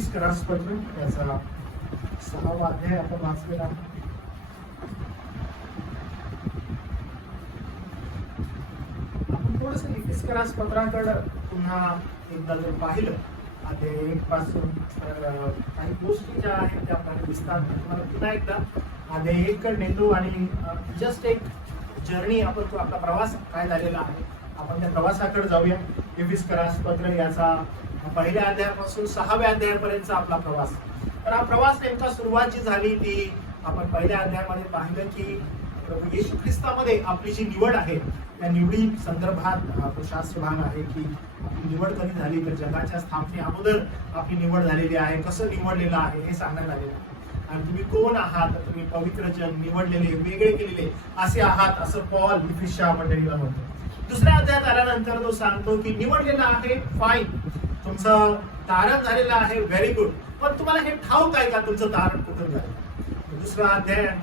एपिस्करास पत्र याचा 6वा अध्याय आपण वाचलेला आहे. आपण थोडस एपिस्करास पत्राकडे पुन्हा एकदा जर पाहिलं अध्याय 1 पासून तर काही गोष्टी ज्या आहेत त्या आपल्याला दिसतात. तुम्हाला पुन्हा एकदा अध्याय 1 कडे नेतो आणि जस्ट एक जर्नी आपण तो आपला प्रवास काय झालेला आहे आपण त्या प्रवासाकडे जाऊया. एपिस्करास पत्र याचा पहिल्या अध्यायापासून 6व्या अध्यायापर्यंतचा आपला प्रवास. तर हा प्रवास नेमका सुरुवात जी झाली ती आपण पहिल्या अध्यायामध्ये पाहिलं की प्रभू येशू ख्रिस्तामध्ये आपली जी निवड आहे त्या निवडी संदर्भात तो शास्त्र भाग आहे की आपली निवड कधी झाली तर जगाच्या स्थापने अगोदर आपली निवड झालेली आहे. कसं निवडलेलं आहे हे सांगण्यात आलेलं आहे. आणि तुम्ही कोण आहात, तुम्ही पवित्र जन, निवडलेले, वेगळे केलेले असे आहात असं पॉल इफिसिया मंडळीला म्हणतो. दुसऱ्या अध्यायात आल्यानंतर तो सांगतो की निवडलेलं आहे फाईन, तुमचं तारण झालेलं आहे व्हेरी गुड, पण तुम्हाला हे ठाऊक आहे का तुमचं तारण कुठून झालं.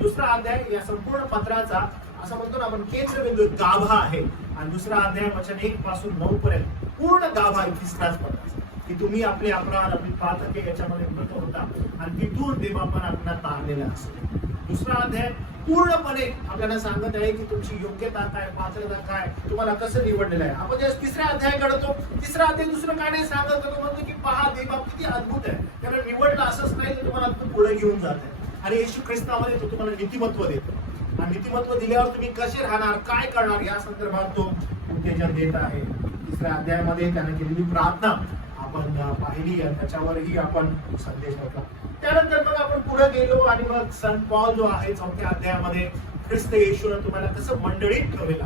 दुसरा अध्याय या संपूर्ण पत्राचा असं म्हणतो ना आपण केंद्रबिंदू गाभा आहे. आणि दुसरा अध्याय वचन 1 पासून 9 पर्यंत पूर्ण गाभा इफिस्करास पत्राचा की तुम्ही आपले अपराध आपली पातके याच्यामध्ये मृत होता आणि तिथून देवापण आपल्याला तारलेला असेल. दुसरा अध्याय पूर्णपणे आपल्याला सांगत आहे की तुमची योग्यता काय, पात्रता काय, तुम्हाला कसं निवडलेलं आहे. आपण जेव्हा तिसऱ्या अध्याय घडतो तिसरा अध्याय दुसरं काय नाही सांगत तो म्हणतो की पहा देव किती अद्भुत आहे, त्याला निवडलं असंच नाही तर तुम्हाला पुढे घेऊन जात आहे आणि येशू ख्रिस्तामध्ये तो तुम्हाला नीतिमत्व देतो आणि नीतिमत्व दिल्यावर तुम्ही कसे राहणार, काय करणार या संदर्भात तो उत्तेजन देत आहे. तिसऱ्या अध्यायामध्ये त्याने केलेली प्रार्थना आपण पाहिली आणि त्याच्यावरही आपण संदेश होता. त्यानंतर मग आपण पुढे गेलो आणि मग संत पॉल जो आहे 4थ्या अध्यायामध्ये ख्रिस्त येशूने तुम्हाला कसं मंडळीत ठेवलेला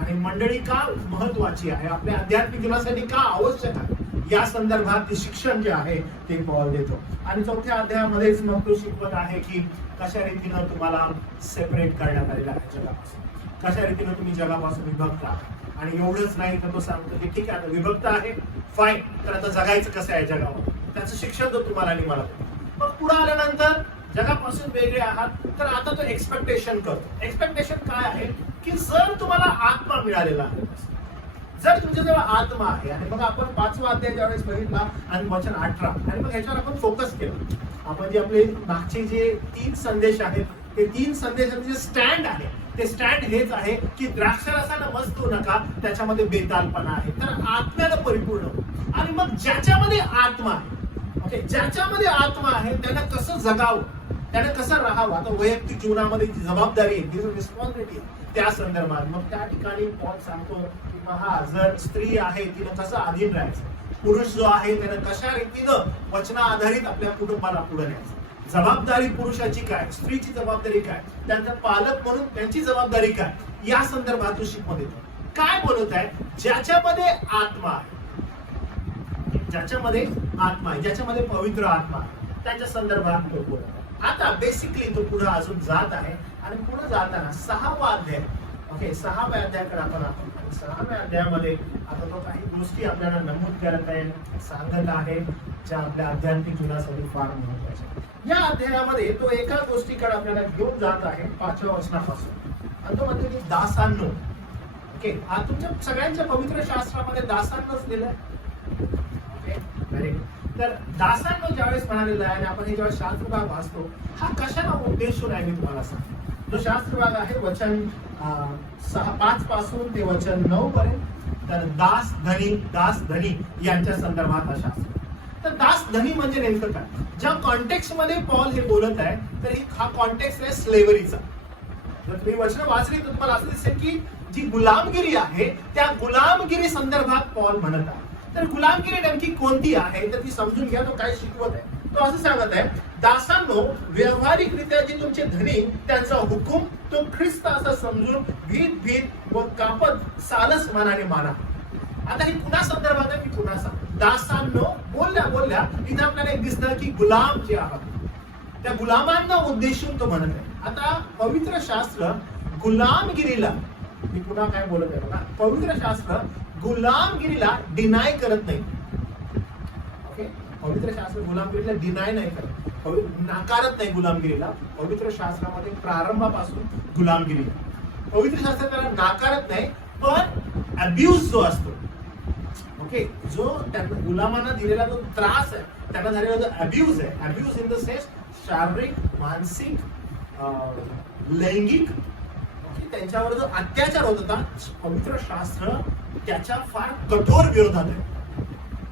आणि मंडळी का महत्वाची आहे, आपल्या आध्यात्मिक जीवनासाठी का आवश्यक आहे या संदर्भात ते शिक्षण जे आहे ते पॉल देतो. आणि 4थ्या अध्यायामध्येच मग तो शिकवत आहे की कशा रीतीनं तुम्हाला सेपरेट करण्यात आलेलं आहे जगापासून, कशा रीतीनं तुम्ही जगापासून विभक्त आहात. आणि एवढंच नाही तर तो सांगतो की ठीक आहे आता विभक्त आहे फाईन, तर आता जगायचं कसं आहे जगावर त्याचं शिक्षण जो तुम्हाला आणि मला. मग पुढे आल्यानंतर जगापासून वेगळे आहात तर आता तो एक्सपेक्टेशन करतो. एक्सपेक्टेशन काय आहे की जर तुम्हाला आत्मा मिळालेला आहे, जर तुमच्याजवळ आत्मा आहे आणि मग आपण 5वा अध्याय ज्यावेळेस बघितला आणि वचन 18 आणि मग ह्याच्यावर आपण फोकस केलं. आपण जे आपले मागचे जे 3 संदेश आहेत ते 3 संदेशाचे जे स्टँड आहे ते स्टँड हेच आहे की द्राक्षरसानं मस्त होऊ नका, त्याच्यामध्ये बेतालपणा आहे, तर आत्म्यानं परिपूर्ण हो. आणि मग ज्याच्यामध्ये आत्मा आहे, ओके, ज्याच्यामध्ये आत्मा आहे त्यानं कसं जगावं, त्यानं कसं राहावं, आता वैयक्तिक जीवनामध्ये जी जबाबदारी आहे, रिस्पॉन्सिबिलिटी आहे त्या संदर्भात मग त्या ठिकाणी पॉल सांगतो की पहा जर स्त्री आहे तिनं कसं अधीन राहायचं, पुरुष जो आहे त्यानं कशा रीतीनं वचना आधारित आपल्या कुटुंबाला पुढे न्यायचं. जबाबदारी पुरुषाची काय, स्त्रीची जबाबदारी काय, त्यांचा पालक म्हणून त्यांची जबाबदारी काय या संदर्भात तो शिकवण देतो. काय बोलत आहे, ज्याच्यामध्ये आत्मा आहे, ज्याच्यामध्ये आत्मा आहे, ज्याच्यामध्ये पवित्र आत्मा आहे त्याच्या संदर्भात तो बोलत आहे. आता बेसिकली तो पुढे अजून जात आहे आणि पुढे जाताना 6वा अध्याय, ओके, 6व्या अध्यायाकडे आपण 6व्या अध्यायामध्ये आता तो काही गोष्टी आपल्याला नमूद करत आहे, सांगत आहे ज्या आपल्या आध्यात्मिक जीवनासाठी फार महत्वाच्या. या अध्यायामध्ये तो एका गोष्टीकडे आपल्याला घेऊन जात आहे 5व्या वचनापासून आणि तो म्हणतो की दासांनो, ओके, तुमच्या सगळ्यांच्या पवित्र शास्त्रामध्ये दासांनोच दिलंय, ओके, व्हेरी गुड. तर दासांनो ज्यावेळेस म्हणालेलं आहे आणि आपण हे जेव्हा शास्त्रभाग वाचतो हा कशाला उद्देशून आहे मी तुम्हाला सांगतो. तो शास्त्रभाग आहे वचन 5 पासून ते वचन 9 पर्यंत. तर दास धनी यांच्या संदर्भात हा शास्त्र. तर दास धनी म्हणजे नेमकं काय, ज्या कॉन्टेक्स्ट मध्ये पॉल हे बोलत आहे तर हा कॉन्टेक्स्ट आहे स्लेव्हरीचा. जर तुम्ही वचन वाचली तर तुम्हाला असं दिसेल की जी गुलामगिरी आहे त्या गुलामगिरी संदर्भात पॉल म्हणत आहे. तर गुलामगिरी नेमकी कोणती आहे तर ती समजून घ्या. तो काय शिकवत आहे, तो असं सांगत आहे, दासांनो व्यावहारिकरित्या जे तुमचे धनी त्यांचा हुकूम तो ख्रिस्त असा समजून भीत व कापत सालस मनाने माना. आता ही पुन्हा संदर्भात आहे, मी पुन्हा सांग, दासांनो बोलल्या इथे आपल्याला एक दिसतं की गुलाम जे आहात त्या गुलामांना उद्देशून तो म्हणत आहे. आता पवित्र शास्त्र गुलामगिरीला, मी पुन्हा काय बोलत आहे बघा, पवित्र शास्त्र गुलामगिरीला डिनाय करत नाही, ओके, पवित्र शास्त्र गुलामगिरीला डिनाय नाही करत, नाकारत नाही गुलामगिरीला. पवित्र शास्त्रामध्ये प्रारंभापासून गुलामगिरी, पवित्र शास्त्र त्याला नाकारत नाही, पण अब्यूज जो असतो, ओके, ओके, जो त्यांना गुलामांना दिलेला जो त्रास आहे, त्यांना झालेला जो अब्यूज आहे, अब्यूज इन द सेन्स शारीरिक, मानसिक, लैंगिक, त्यांच्यावर जो अत्याचार होत होता, पवित्र शास्त्र त्याच्या फार कठोर विरोधात आहे.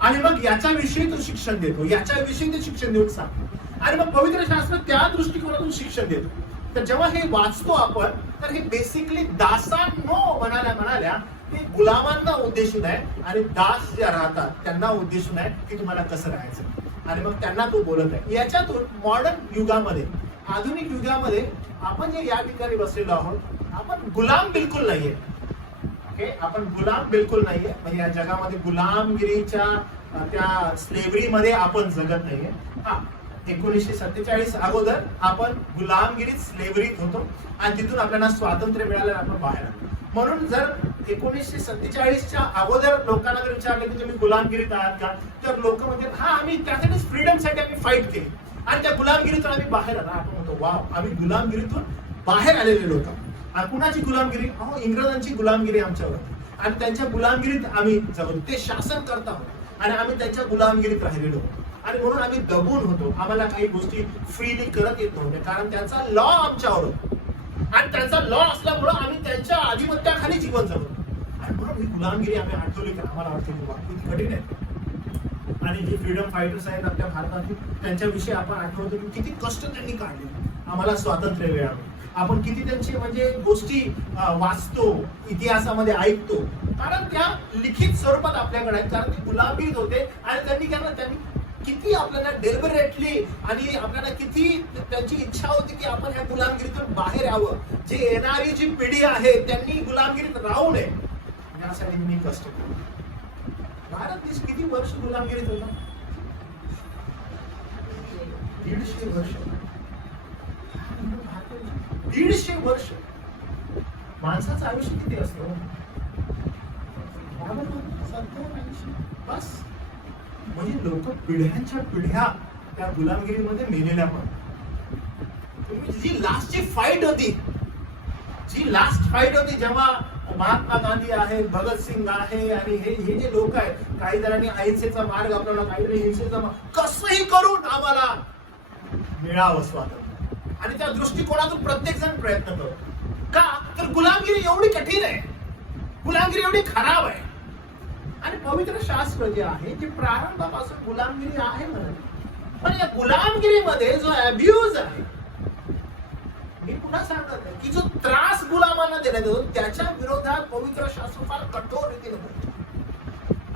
आणि मग याच्याविषयी तो शिक्षण देतो, याच्याविषयी ते शिक्षण देऊन सांगतो. आणि मग पवित्र शास्त्र त्या दृष्टिकोनातून शिक्षण देतो. तर जेव्हा हे वाचतो आपण, तर हे बेसिकली दासांनो म्हणाल्या ते गुलामांना उद्देशून आहे, आणि दास ज्या राहतात त्यांना उद्देशून आहे की तुम्हाला कसं राहायचं. आणि मग त्यांना तो बोलत आहे. याच्यातून मॉडर्न युगामध्ये, आधुनिक युगामध्ये आपण जे या ठिकाणी बसलेलो आहोत, आपण गुलाम बिलकुल नाहीये. ओके, आपण गुलाम बिलकुल नाहीये. म्हणजे या जगामध्ये गुलामगिरीच्या त्या स्लेव्हरीमध्ये आपण जगत नाहीये. हा, 1947 अगोदर आपण गुलामगिरीत, स्लेव्हरीत होतो, आणि तिथून आपल्याला स्वातंत्र्य मिळालं, आपण बाहेर आलो. म्हणून जर 1947च्या अगोदर लोकांना जर विचारलं की तुम्ही गुलामगिरीत आहात का, तर लोक म्हणतात हा, आम्ही त्यासाठीच फ्रीडमसाठी आम्ही फाईट केली आणि त्या गुलामगिरीतून आम्ही बाहेर आलो. आपण म्हणतो वाव, आम्ही गुलामगिरीतून बाहेर आलेले लोक. कुणाची गुलामगिरी? अहो, इंग्रजांची गुलामगिरी आमच्यावर, आणि त्यांच्या गुलामगिरीत आम्ही जगलो. ते शासन करत आहोत आणि आम्ही त्यांच्या गुलामगिरीत राहिलेलो, आणि म्हणून आम्ही दबून होतो. आम्हाला काही गोष्टी फ्रीली करत येत नव्हत्या, कारण त्यांचा लॉ आमच्यावर होता, आणि त्यांचा लॉ असल्यामुळं आम्ही त्यांच्या आधिपत्याखाली जीवन जगलो. आणि म्हणून ही गुलामगिरी आम्ही आठवली का आम्हाला वाटते की किती कठीण आहे. आणि जे फ्रीडम फायटर्स आहेत आपल्या भारतातील, त्यांच्याविषयी आपण आठवतो की किती कष्ट त्यांनी काढले, आम्हाला स्वातंत्र्य मिळावं. आपण किती त्यांचे म्हणजे गोष्टी वाचतो, इतिहासामध्ये ऐकतो, कारण त्या लिखित स्वरूपात आपल्याकडे आहेत, कारण ते गुलामगिरीत होते. आणि त्यांनी किती आपल्याला डेलिबरेटली, आणि आपल्याला किती त्यांची इच्छा होती की आपण ह्या गुलामगिरीतून बाहेर यावं. जे येणारी जी पिढी आहे त्यांनी गुलामगिरीत राहू नये, यासाठी मी कष्ट केले. भारत देश किती वर्ष गुलामगिरीत होता? 150 वर्ष. 150 वर्ष. माणसाचं आयुष्य किती असतं? बस. म्हणजे लोक पिढ्यांच्या पिढ्या त्या गुलामगिरीमध्ये मेलेल्या. पण जी लास्टची फाईट होती, जेव्हा महात्मा गांधी आहे, भगतसिंग आहे, आणि हे जे लोक आहेत, काही जणांनी अहिंसेचा मार्ग आपल्याला, काही हिंसेचा मार्ग, कसंही करून आम्हाला मिळावं स्वातंत्र्य, आणि त्या दृष्टिकोनातून प्रत्येक जण प्रयत्न करतो. का तर गुलामगिरी एवढी कठीण आहे, गुलामगिरी एवढी खराब आहे. आणि पवित्र शास्त्र जे आहे ते प्रारंभापासून गुलामगिरी आहे म्हणत, पण या गुलामगिरीमध्ये जो अब्यूज आहे, मी पुन्हा सांगत आहे की जो त्रास गुलामांना देण्यात येतो, त्याच्या विरोधात पवित्र शास्त्र फार कठोर रीतीने बोलतो.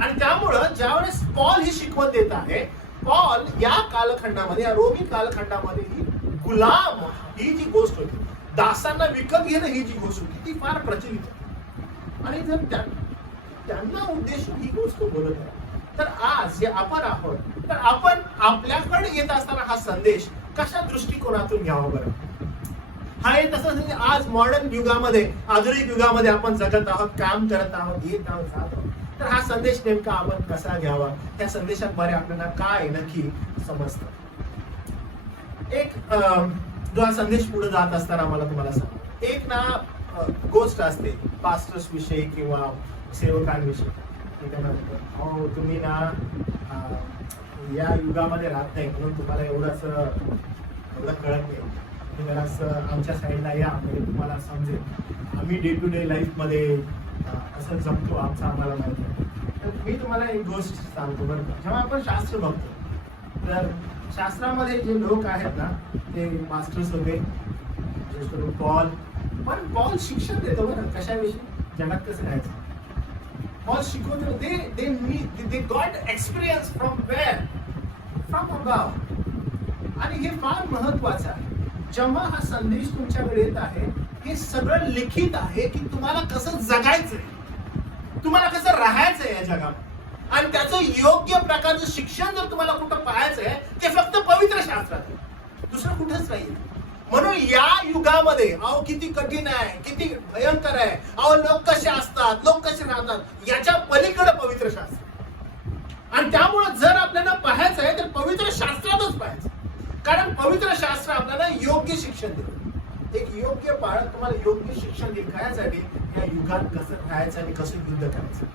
आणि त्यामुळं ज्यावेळेस पॉल ही शिकवण देत आहे, पॉल या कालखंडामध्ये, या रोमी कालखंडामध्ये ही गुलाम ही जी गोष्ट होती, दासांना विकत घेणं ही जी गोष्ट होती, ती फार प्रचलित होती. आणि जर त्यांना उद्देशून ही गोष्ट बोलत आहे, तर आज जे आपण आहोत, तर आपण आपल्याकडे येत असताना हा संदेश कशा दृष्टिकोनातून घ्यावा बरं? हा एक तसं आज मॉडर्न युगामध्ये, आधुनिक युगामध्ये आपण जगत आहोत, काम करत आहोत, येत आहोत, जात आहोत. तर हा संदेश नेमका आपण कसा घ्यावा, त्या संदेशाद्वारे आपल्याला काय नक्की समजतं. एक जो हा संदेश पुढे जात असताना मला तुम्हाला सांग, एक ना गोष्ट असते पास्टर्स विषयी किंवा सेवकांविषयी. हो, तुम्ही ना या युगामध्ये राहत नाही म्हणून तुम्हाला एवढं कळत नाही. तुम्हाला आमच्या साईडला या, म्हणजे तुम्हाला समजेल. आम्ही डे टू डे लाईफ मध्ये असं जमतो, आमचं आम्हाला माहिती आहे. तर मी तुम्हाला एक गोष्ट सांगतो बरं का. जेव्हा आपण शास्त्र बघतो, तर शास्त्रामध्ये जे लोक आहेत ना, ते मास्टर्स होते, पॉल. पण पॉल शिक्षण देतो बरं कशाविषयी, जगात कसं राहायचं. पॉल शिकवतो, they got experience from where? From above. आणि हे फार महत्वाचं आहे. जेव्हा हा संदेश तुमच्याकडे येत आहे, हे सगळं लिखित आहे की तुम्हाला कसं जगायचंय, तुम्हाला कसं राहायचंय या जगात. आणि त्याचं योग्य प्रकारचं शिक्षण जर तुम्हाला कुठं पाहायचंय, ते फक्त पवित्र शास्त्रात आहे, दुसरं कुठंच नाही. म्हणून या युगामध्ये अहो किती कठीण आहे, किती भयंकर आहे, अहो लोक कसे असतात, लोक कसे राहतात, याच्या पलीकडे पवित्र शास्त्र. आणि त्यामुळे जर आपल्याला पाहायचं आहे तर पवित्र शास्त्रातच पाहायचं, कारण पवित्र शास्त्र आपल्याला योग्य शिक्षण देतं. एक योग्य पाळत तुम्हाला योग्य शिक्षण देईल, खाण्यासाठी या युगात कसं राहायचं आणि कसं युद्ध करायचं,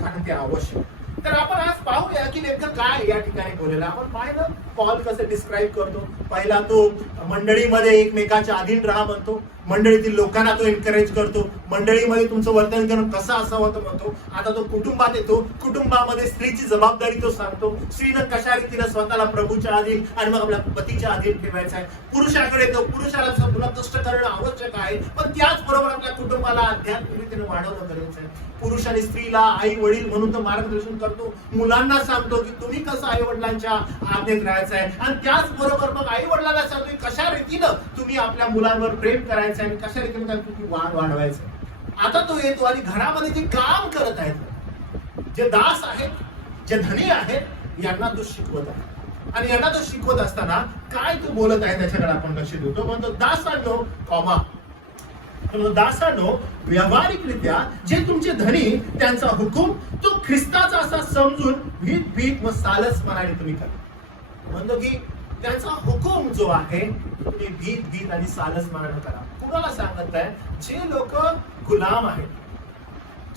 कारण ते आवश्यक. तर आपण आज पाहूया की नेमकं काय या ठिकाणी बोललेलं. आपण पाहिलं पॉल कसं डिस्क्राईब करतो. पहिला तो मंडळीमध्ये एकमेकाच्या अधीन राहा म्हणतो, मंडळीतील लोकांना तो एनकरेज करतो, मंडळीमध्ये तुमचं वर्तन करणं कसं असावं तो म्हणतो. आता तो कुटुंबात येतो, कुटुंबामध्ये स्त्रीची जबाबदारी तो सांगतो, स्त्रीनं कशा रीतीनं स्वतःला प्रभूच्या अधीन आणि मग आपल्या पतीच्या अधीन ठेवायचं आहे. पुरुषाकडे येतो, पुरुषाला तुला कष्ट करणं आवश्यक आहे, पण त्याचबरोबर आपल्या कुटुंबाला आध्यात्मिक रीतीने वाढवणं गरजेचं आहे. पुरुष आणि स्त्रीला आई वडील म्हणून तो मार्गदर्शन करतो, मुलांना सांगतो की तुम्ही कसं आई वडिलांच्या आज्ञेत राहायचं आहे, आणि त्याचबरोबर मग आई वडिलांना सांगतो कशा रीतीनं तुम्ही आपल्या मुलांवर प्रेम करायचं आणि कशा रीतीने तुम्ही वाढवायचं. आता तो येतो आणि घरामध्ये जे काम करत आहेत, जे दास आहेत, जे धनी आहेत, यांना तो शिकवत आहे. आणि यांना तो शिकवत असताना काय तो बोलत आहे त्याच्याकडे आपण लक्ष देऊ. तो म्हणतो दासांनो कॉमा, दासांनो व्यावहारिकरित्या जे तुमचे धनी त्यांचा हुकूम तो ख्रिस्ताचा असा समजून भीत भीत व सालसपणाने तुम्ही करा. म्हणतो की त्यांचा हुकूम जो आहे तुम्ही भीत भीत आणि सालसपणाने करा. कुणाला सांगत आहे? जे लोक गुलाम आहेत,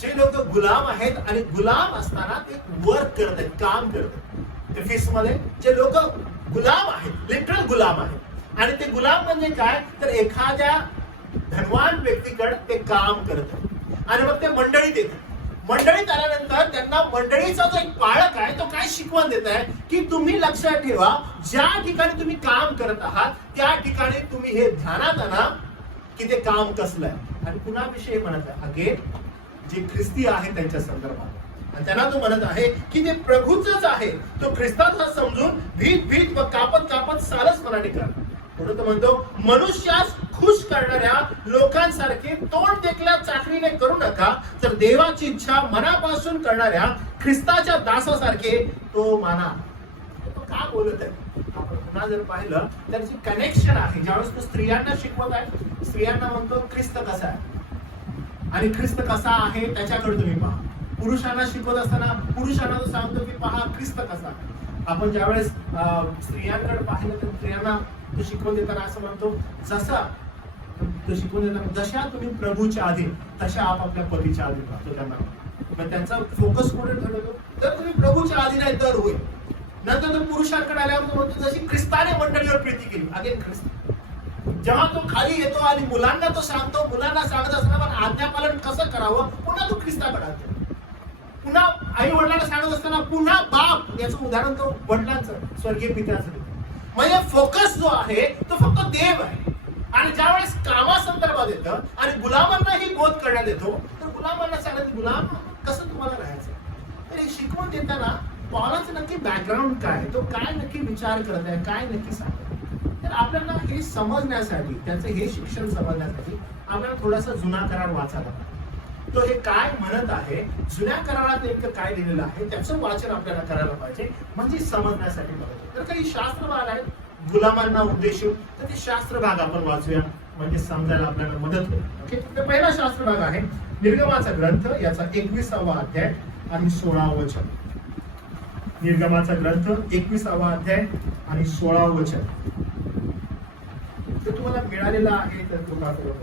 जे लोक गुलाम आहेत आणि गुलाम असताना ते वर्क करत आहेत, काम करत आहेत. एफिसमध्ये जे लोक गुलाम आहेत, लिटरल गुलाम आहेत, आणि ते गुलाम म्हणजे काय तर एखाद्या धनवान व्यक्तीकडे ते काम करत आहेत आणि मग ते मंडळीत येतात. मंडळीत आल्यानंतर त्यांना मंडळीचा जो एक पाळक आहे तो काय शिकवण देत आहे की तुम्ही लक्षात ठेवा, ज्या ठिकाणी तुम्ही काम करत आहात त्या ठिकाणी तुम्ही हे ध्यानात आणा की ते काम कसलं आहे. आणि कुणाविषयी म्हणत आहे? अगेन जे ख्रिस्ती आहे त्यांच्या संदर्भात. आणि त्यांना तो म्हणत आहे की ते प्रभूचंच आहे, तो ख्रिस्ताचा समजून भीत भीत व कापत कापत सारसपणाने करा. पुढे तो म्हणतो मनुष्यास खुश करणाऱ्या लोकांसारखे तोंड देखल्या चाकरीने करू नका, तर देवाची इच्छा मनापासून करणाऱ्या ख्रिस्ताच्या दासासारखे तो माना. तो का बोलत आहे? आपण पुन्हा जर पाहिलं तर जी कनेक्शन आहे, ज्यावेळेस तो स्त्रियांना शिकवत आहे, स्त्रियांना म्हणतो ख्रिस्त कसा आहे आणि ख्रिस्त कसा आहे त्याच्याकडे तुम्ही पहा. पुरुषांना शिकवत असताना पुरुषांना तो सांगतो की पहा ख्रिस्त कसा आहे. आपण ज्यावेळेस स्त्रियांकडे पाहिलं तर स्त्रियांना तो शिकवून देताना असं म्हणतो जसा तो शिकवून देताना जशा तुम्ही प्रभूच्या अधीन तशा आपापल्या पतीच्या अधीन राहतो. त्यांना त्यांचा फोकस कुठे ठरवतो तर तुम्ही प्रभूच्या अधीन आहे तर होईल. नंतर तो पुरुषांकडे आल्यावर तो म्हणतो जशी ख्रिस्ताने मंडळीवर प्रीती केली. अगेन ख्रिस्त जेव्हा तो खाली येतो आणि मुलांना तो सांगतो, मुलांना सांगत असताना पण आज्ञापालन कसं करावं पुन्हा तो ख्रिस्ताकडे येतो. पुन्हा आई वडिलांना सांगत असताना पुन्हा बाप, याचं उदाहरण तो वडिलांचं स्वर्गीय पित्याचं. म्हणजे फोकस जो आहे तो फक्त देव आहे. आणि ज्यावेळेस कामासंदर्भात येतं आणि गुलामांनाही बोध करण्यात येतो तर गुलामांना सांगत गुलाम कसं तुम्हाला राहायचं. तर हे शिकवून देताना पॉलाचं नक्की बॅकग्राऊंड काय, तो काय नक्की विचार करत आहे, काय नक्की सांगतो. तर आपल्याला हे समजण्यासाठी, त्याचं हे शिक्षण समजण्यासाठी आपल्याला थोडासा जुना करार वाचायला. तो हे काय म्हणत आहे, जुन्या करारात नेमकं काय लिहिलेलं आहे त्याचं वाचन आपल्याला करायला पाहिजे, म्हणजे समजण्यासाठी पाहिजे. तर काही शास्त्र भाग आहेत गुलामांना उद्देशून, तर ते शास्त्र भाग आपण वाचूया म्हणजे समजायला आपल्याला मदत होईल. ओके, तर पहिला शास्त्र भाग आहे निर्गमाचा ग्रंथ, याचा 21वा अध्याय आणि 16वा वचन. निर्गमाचा ग्रंथ 21वा अध्याय आणि 16वा वचन. तो तुम्हाला मिळालेला आहे तर तो वाचा.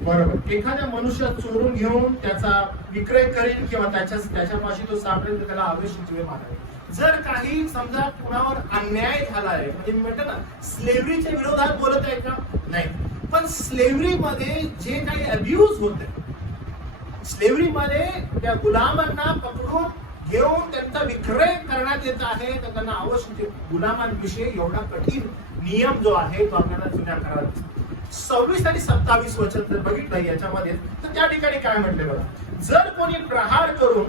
बरोबर, एखाद्या मनुष्य चोरून घेऊन त्याचा विक्रय करेल किंवा त्याच्यापाशी तो सापडेल तर त्याला अवश्य जीवे मारावे. जर काही समजा कुणावर अन्याय झाला आहे, म्हणजे मी म्हणतो ना स्लेव्हरीच्या विरोधात बोलत आहे का नाही, पण स्लेव्हरीमध्ये जे काही अब्यूज होत आहे, स्लेव्हरीमध्ये त्या गुलामांना पकडून घेऊन त्यांचा विक्रय करण्यात येत आहे, तर त्यांना अवश्य गुलामांविषयी एवढा कठीण नियम जो आहे तो आपल्याला जुन्या करारात 26 आणि 27 वचन जर बघितलं याच्यामध्ये तर त्या ठिकाणी काय म्हटले बघा. जर कोणी प्रहार करून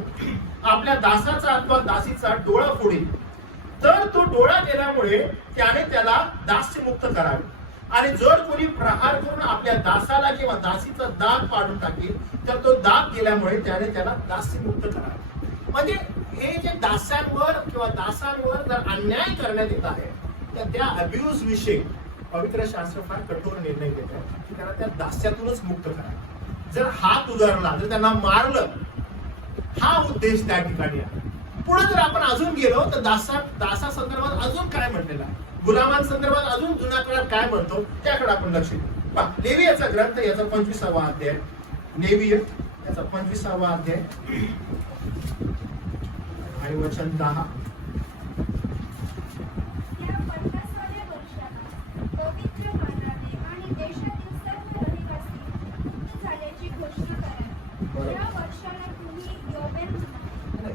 आपल्या दासाचा अथवा दासीचा डोळा फोडील तर तो डोळा गेल्यामुळे त्याने त्याला दास्यमुक्त करावे, आणि जर कोणी प्रहार करून आपल्या दासाला किंवा दासीचा दाग पाडून टाकेल तर तो दाग गेल्यामुळे त्याने त्याला दास्यमुक्त करावे. म्हणजे हे जे दास्यांवर किंवा दासांवर जर अन्याय करण्यात येत आहे तर त्या अब्यूज विषयी पवित्र शास्त्र फार कठोर निर्णय घेत आहे की त्यांना त्या दास्यातूनच मुक्त करा. जर हात उगारला, जर त्यांना मारलं, हा उद्देश त्या ठिकाणी आहे. पुढे जर आपण अजून गेलो तर दासा संदर्भात अजून काय म्हटलेलं आहे, गुलामांसंदर्भात अजून जुन्या काळात काय म्हणतो त्याकडे आपण लक्ष देऊ. पहा, लेवियाचा ग्रंथ याचा 25वा अध्याय, लेविय याचा 25वा अध्याय आणि वचन 10.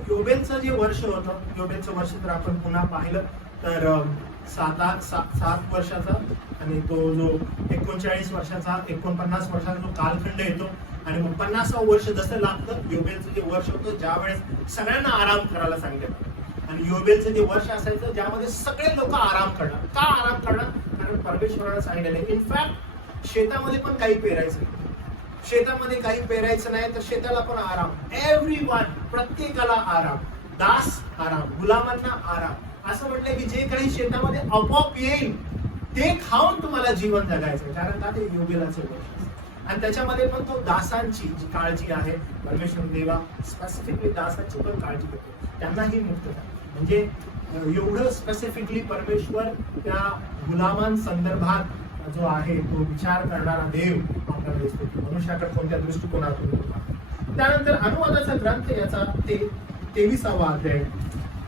योबेलचं जे वर्ष होतं, योबेलचं वर्ष जर आपण पुन्हा पाहिलं तर 7 वर्षाचा आणि तो जो 39 वर्षाचा 49 वर्षाचा जो कालखंड येतो आणि मग 50वं वर्ष जसं लागतं, योबेलचं जे वर्ष होतं ज्यावेळेस सगळ्यांना आराम करायला सांगितलं. आणि योबेलचं जे वर्ष असायचं ज्यामध्ये सगळे लोक आराम करणार. का आराम करणार? कारण परमेश्वराला सांगितलेलं. इनफॅक्ट शेतामध्ये पण काही पेरायचं, शेतामध्ये काही पेरायचं नाही तर शेताला पण आराम. एव्हरीवन, प्रत्येकाला आराम, दास आराम, गुलामांना आराम. असं म्हटलं की जे काही शेतामध्ये आपोआप येईल ते खाऊन तुम्हाला जीवन जगायचं. कारण का? ते योबेलाचं वर्ष. आणि त्याच्यामध्ये पण तो दासांची जी काळजी आहे, परमेश्वर देवा स्पेसिफिकली दासांची पण काळजी करतो, त्यांनाही मुक्त करा. म्हणजे एवढं स्पेसिफिकली परमेश्वर त्या गुलामांसंदर्भात जो आहे तो विचार करणारा देव आपल्याला दिसतो, मनुष्याकडे कोणत्या दृष्टिकोनातून. त्यानंतर अनुवादाचा ग्रंथ याचा 23वा अध्याय,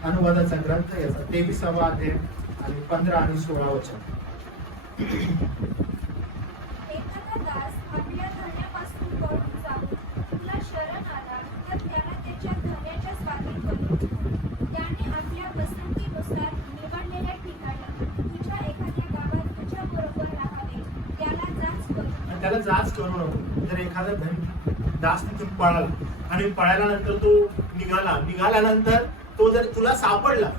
अनुवादाचा ग्रंथ याचा 23वा अध्याय आणि 15 आणि 16 वचन. त्याला जाच करू नको. जर एखादा दास तिथून पळाला आणि पळाल्यानंतर तो निघाल्यानंतर तो जर तुला सापडला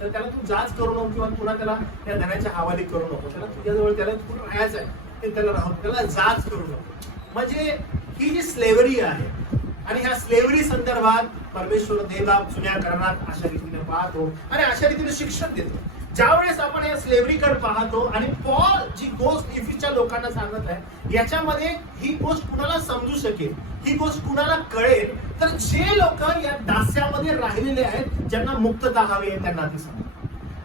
तर त्याला तू जाच करू नको किंवा पुन्हा त्याला त्या धनाच्या हवाली करू नको. त्याला तुझ्याजवळ त्याला राहायचं आहे ते त्याला राहू, त्याला जाच करू नको. म्हणजे ही जी स्लेव्हरी आहे आणि ह्या स्लेव्हरी संदर्भात परमेश्वर देवा जुन्या करणात अशा रीतीने पाहतो आणि अशा रीतीने शिक्षण देतो. ज्यावेळेस आपण या स्लेव्हरीकडे पाहतो आणि पॉल जी गोष्ट इफिसच्या लोकांना सांगत आहे याच्यामध्ये ही गोष्ट कुणाला समजू शकेल, ही गोष्ट कुणाला कळेल तर जे लोक या दास्यामध्ये राहिलेले आहेत, ज्यांना मुक्तता हवी आहे त्यांना ती समजेल.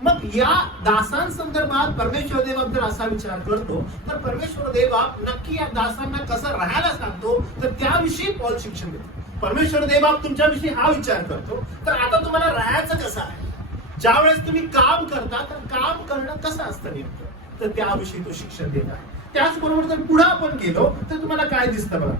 मग या दासांसंदर्भात परमेश्वर देव जर असा विचार करतो तर परमेश्वर देवा नक्की या दासांना कसं राहायला सांगतो तर त्याविषयी पॉल शिक्षण देतो. परमेश्वर देवा तुमच्याविषयी हा विचार करतो तर आता तुम्हाला राहायचं कसं आहे. ज्यावेळेस तुम्ही काम करता तर काम करणं कसं असतं नेमकं तर त्याविषयी तो शिक्षण देत आहे. त्याचबरोबर जर पुढे आपण गेलो तर तुम्हाला काय दिसतं बघा.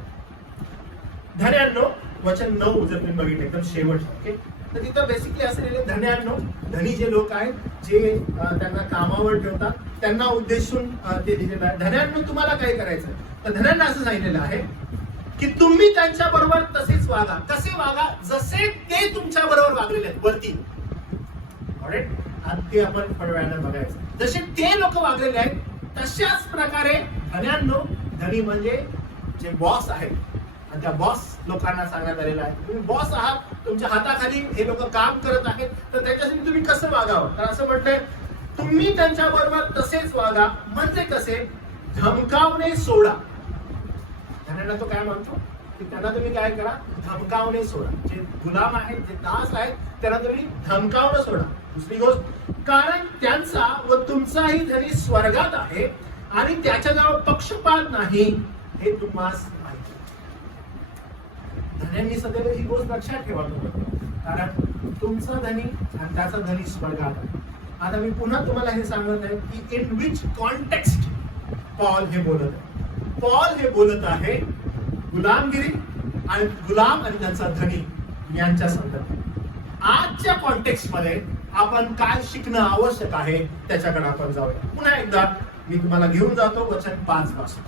धन्यांनो वचन 9 जर तुम्ही बघितलं एकदम शेवट, ओके, तर तिथं बेसिकली असं लिहिलं, धन्यांनो, धनी जे लोक आहेत जे त्यांना कामावर ठेवतात त्यांना उद्देशून ते लिहिलेलं आहे. धन्यांनो तुम्हाला काय करायचं तर धन्यांना असं सांगितलेलं आहे की तुम्ही त्यांच्या बरोबर तसेच वागा. कसे वागा? जसे ते तुमच्या बरोबर वागलेले आहेत वरती. ते आपण थोड्या वेळानं बघायचं. जसे ते लोक वागलेले आहेत तशाच प्रकारे धन्यांनो, धनी म्हणजे जे बॉस आहेत आणि त्या बॉस लोकांना सांगण्यात आलेलं आहे तुम्ही बॉस आहात, तुमच्या हाताखाली हे लोक काम करत आहेत तर त्याच्यासाठी तुम्ही कसं वागावं. तर असं म्हटलंय तुम्ही त्यांच्या बरोबर तसेच वागा. म्हणजे कसे? धमकावणे सोडा. धन्यांना तो काय म्हणतो की त्यांना तुम्ही काय करा, धमकावणे सोडा. जे गुलाम आहेत, जे दास आहेत त्यांना तुम्ही धमकावणं सोडा. दुसरी गोष्ट, कारण त्यांचा व तुमचाही धनी स्वर्गात आहे आणि त्याच्याजवळ पक्षपात नाही हे तुम्हास माहिती. धन्यांनी सदैव ही गोष्ट लक्षात ठेवा, कारण तुमचा धनी आणि त्याचा धनी स्वर्गात आहे. आता मी पुन्हा तुम्हाला हे सांगत आहे की इन विच कॉन्टेक्स्ट पॉल हे बोलत आहे. पॉल हे बोलत आहे गुलामगिरी आणि गुलाम आणि त्यांचा धनी यांच्या संदर्भात. आजच्या कॉन्टेक्स्ट मध्ये आपण काय शिकणं आवश्यक आहे त्याच्याकडे आपण जाऊया. पुन्हा एकदा मी तुम्हाला घेऊन जातो वचन 5 पासून.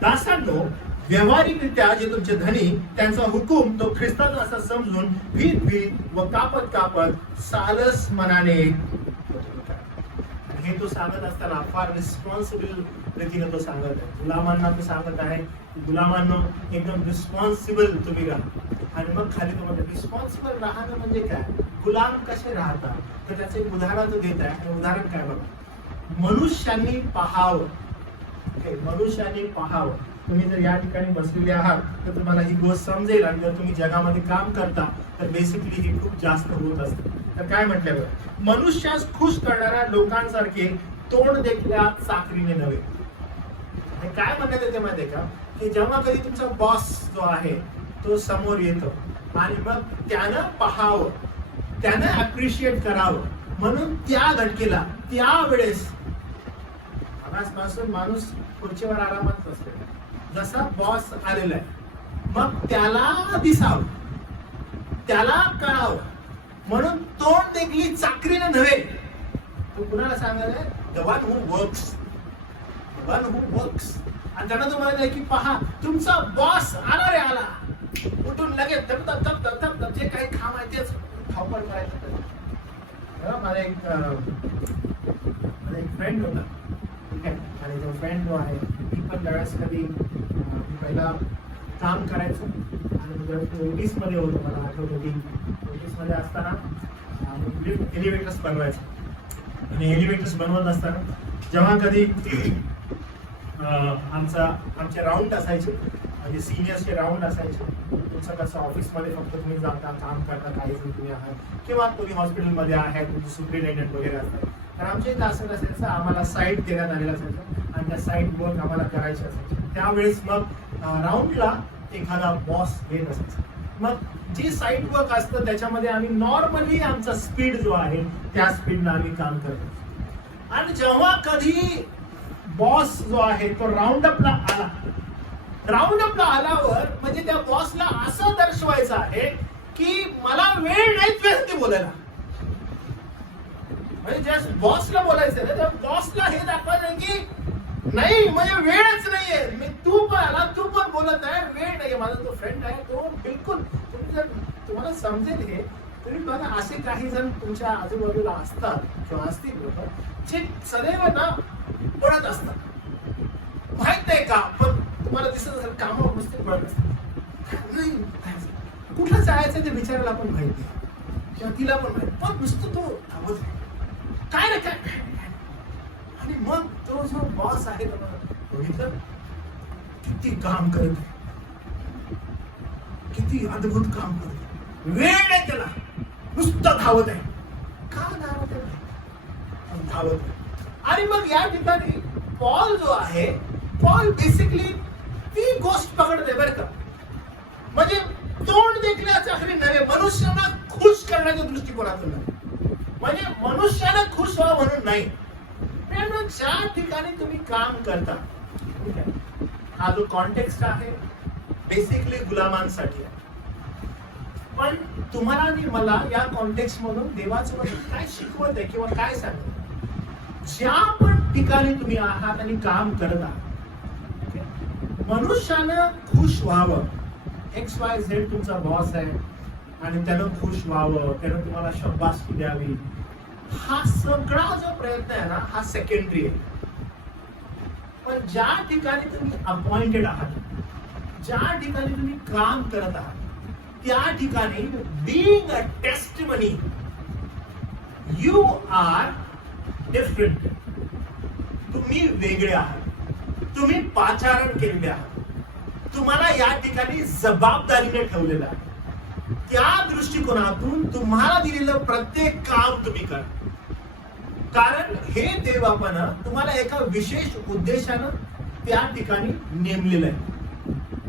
दासांनो, व्यवहारिकरित्या जे तुमचे धनी त्यांचा हुकूम तो ख्रिस्ताचा असा समजून भीत व कापत सालस मनाने हे तो सांगत असताना फार रिस्पॉन्सिबल रीतीने तो सांगत आहे. गुलामांना तो सांगत आहे गुलामांनो एकदम रिस्पॉन्सिबल तुम्ही राहा. आणि मग खाली तो म्हणतो रिस्पॉन्सिबल राहणं म्हणजे काय, गुलाम कसे राहतात तर त्याचं एक उदाहरण तो देत आहे. आणि उदाहरण काय बघा, मनुष्यांनी पाहावं. मनुष्याने पाहावं. तुम्ही जर या ठिकाणी बसलेले आहात तर तुम्हाला ही गोष्ट समजेल आणि जर तुम्ही जगामध्ये काम करता तर बेसिकली हे खूप जास्त होत असतं. तर काय म्हटलं बरं, मनुष्यास खुश करणाऱ्या लोकांसारखे तोंड देखल्या चाकरीने नव्हे. हे काय म्हणण्यात येते माहितीये का, की जेव्हा कधी तुमचा बॉस जो आहे तो समोर येतो आणि मग त्यानं पाहावं, त्यानं अप्रिशिएट करावं, म्हणून त्या घटकेला त्यावेळेस आवाजपासून माणूस खुर्चीवर आरामात बसतो. जसा बॉस आलेला आहे मग त्याला दिसावं, त्याला कळावं, म्हणून तोंड देखली चाकरीने नव्हे. तो कुणाला सांगायला, the one who works, the one who works. आणि त्यांना तुम्हाला की पहा तुमचा बॉस आला रे आला, उठून लगेच धप जे काही काम आहे तेच धावपळ करायचं. माझा एक फ्रेंड होता, ठीक आहे, आणि तो फ्रेंड जो आहे मी पण त्यावेळेस कधी मी पहिला काम करायचो आणि ओटीस मध्ये होतो. मला आठवतं की ओटीस मध्ये असताना एलिव्हेटर्स बनवायचं आणि एलिव्हेटर्स बनवत असताना जेव्हा कधी आमचे राऊंड असायचे, म्हणजे सिनियर्सचे राऊंड असायचे. तुमचं कसं ऑफिसमध्ये फक्त तुम्ही जाता काम करता, काही जण तुम्ही आहात किंवा तुम्ही हॉस्पिटलमध्ये आहे, तुमचे सुपरिटेंडेंट वगैरे असतात. तर आमच्या इथं असं असायचं, आम्हाला साईट देण्यात आलेलं असायचं आणि त्या साईट वर्क आम्हाला करायची असायची. त्यावेळेस मग राऊंडला एखादा बॉस येत असायचा. मग जी साईट वर्क असतं त्याच्यामध्ये आम्ही नॉर्मली आमचा स्पीड जो आहे त्या स्पीडला आम्ही काम करतो. आणि जेव्हा कधी बॉस जो आहे तो राऊंडअपला आला, राऊंडअपला आल्यावर म्हणजे त्या बॉसला असं दर्शवायचं आहे की मला वेळ नाहीच व्यक्ती बोलायला. म्हणजे ज्या बॉसला बोलायचं ना त्या बॉसला हे दाखवायचं की नाही म्हणजे वेळच नाहीये, मी तू पण आला, तू पण बोलत आहे, वेळ नाहीये. माझा तो फ्रेंड आहे तो बिलकुल, तुम्ही जर तुम्हाला समजेल हे, तुम्ही बघा असे काही जण तुमच्या आजूबाजूला असतात किंवा असतील लोक जे सदैव ना पळत असतात. माहित नाही का, पण तुम्हाला दिसत असेल कामावर नुसते पळत असतात. नाही कुठं जायचं ते विचारायला पण माहिती किंवा तिला पण माहिती, पण नुसतं तो थांबत काय रे काय. आणि मग तो जो बॉस आहे बघितलं किती काम करत आहे, किती अद्भुत काम करत आहे, वेळ नाही त्याला, नुसतं धावत आहे. का धावत आहे, धावत आहे. आणि मग या ठिकाणी पॉल जो आहे, पॉल बेसिकली ती गोष्ट पकडते बरं का, म्हणजे तोंड देखल्या चाकरी नव्हे, मनुष्यांना खुश करण्याच्या दृष्टिकोनातून नाही, म्हणजे मनुष्याला खुश व्हावं म्हणून नाही. ज्या ठिकाणी तुम्ही काम करता, हा जो कॉन्टेक्स्ट आहे बेसिकली गुलामांसाठी आहे. पण तुम्हाला आणि मला या कॉन्टेक्स्ट मधून देवाचं काय शिकवत आहे किंवा काय सांगत, ज्या पण ठिकाणी तुम्ही आहात आणि काम करत आहात, मनुष्यानं खुश व्हावं. XYZ तुमचा बॉस आहे आणि त्यानं खुश व्हावं, त्यानं तुम्हाला शाबासकी द्यावी, हा सगळा जो प्रयत्न आहे ना हा सेकंडरी आहे. पण ज्या ठिकाणी तुम्ही अपॉइंटेड आहात, ज्या ठिकाणी तुम्ही काम करत आहात, त्या ठिकाणी being a testimony you are different. तुम्ही वेगळे आहात, तुम्ही पाचारण केलेले आहात, तुम्हाला या ठिकाणी जबाबदारीने ठेवलेलं आहे. त्या दृष्टिकोनातून तुम्हाला दिलेलं प्रत्येक काम तुम्ही करा, कारण हे देवापण तुम्हाला एका विशेष उद्देशानं त्या ठिकाणी नेमलेलं आहे.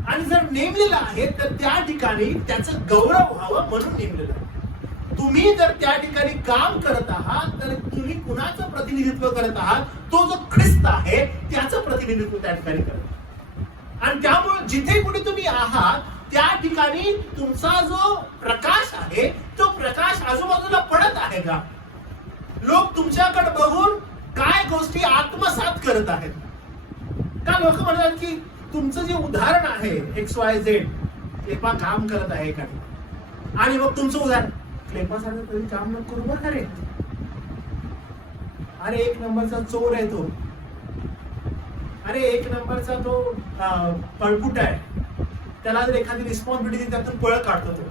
आणि जर नेमलेलं आहे तर त्या ठिकाणी त्याचं गौरव व्हावं म्हणून नेमलेलं आहे. तुम्ही जर त्या ठिकाणी काम करत आहात तर तुम्ही कुणाचं प्रतिनिधित्व करत आहात, तो जो ख्रिस्त आहे त्याचं प्रतिनिधित्व त्या ठिकाणी करत. आणि त्यामुळे जिथे कुठे तुम्ही आहात त्या ठिकाणी तुमचा जो प्रकाश आहे तो प्रकाश आजूबाजूला पडत आहे का? लोक तुमच्याकडे बघून काय गोष्टी आत्मसात करत आहेत का? लोक म्हणतात की तुमचं जे उदाहरण आहे XYZ क्लेपा काम करत आहे का, आणि मग तुमचं उदाहरण क्लेपासारखं तरी काम न करू बरं रे, अरे एक नंबरचा चोर आहे तो, अरे एक नंबरचा तो पळपुट आहे, त्याला जर एखादी रिस्पॉन्सिबिलिटी त्यातून पळ काढतो तो.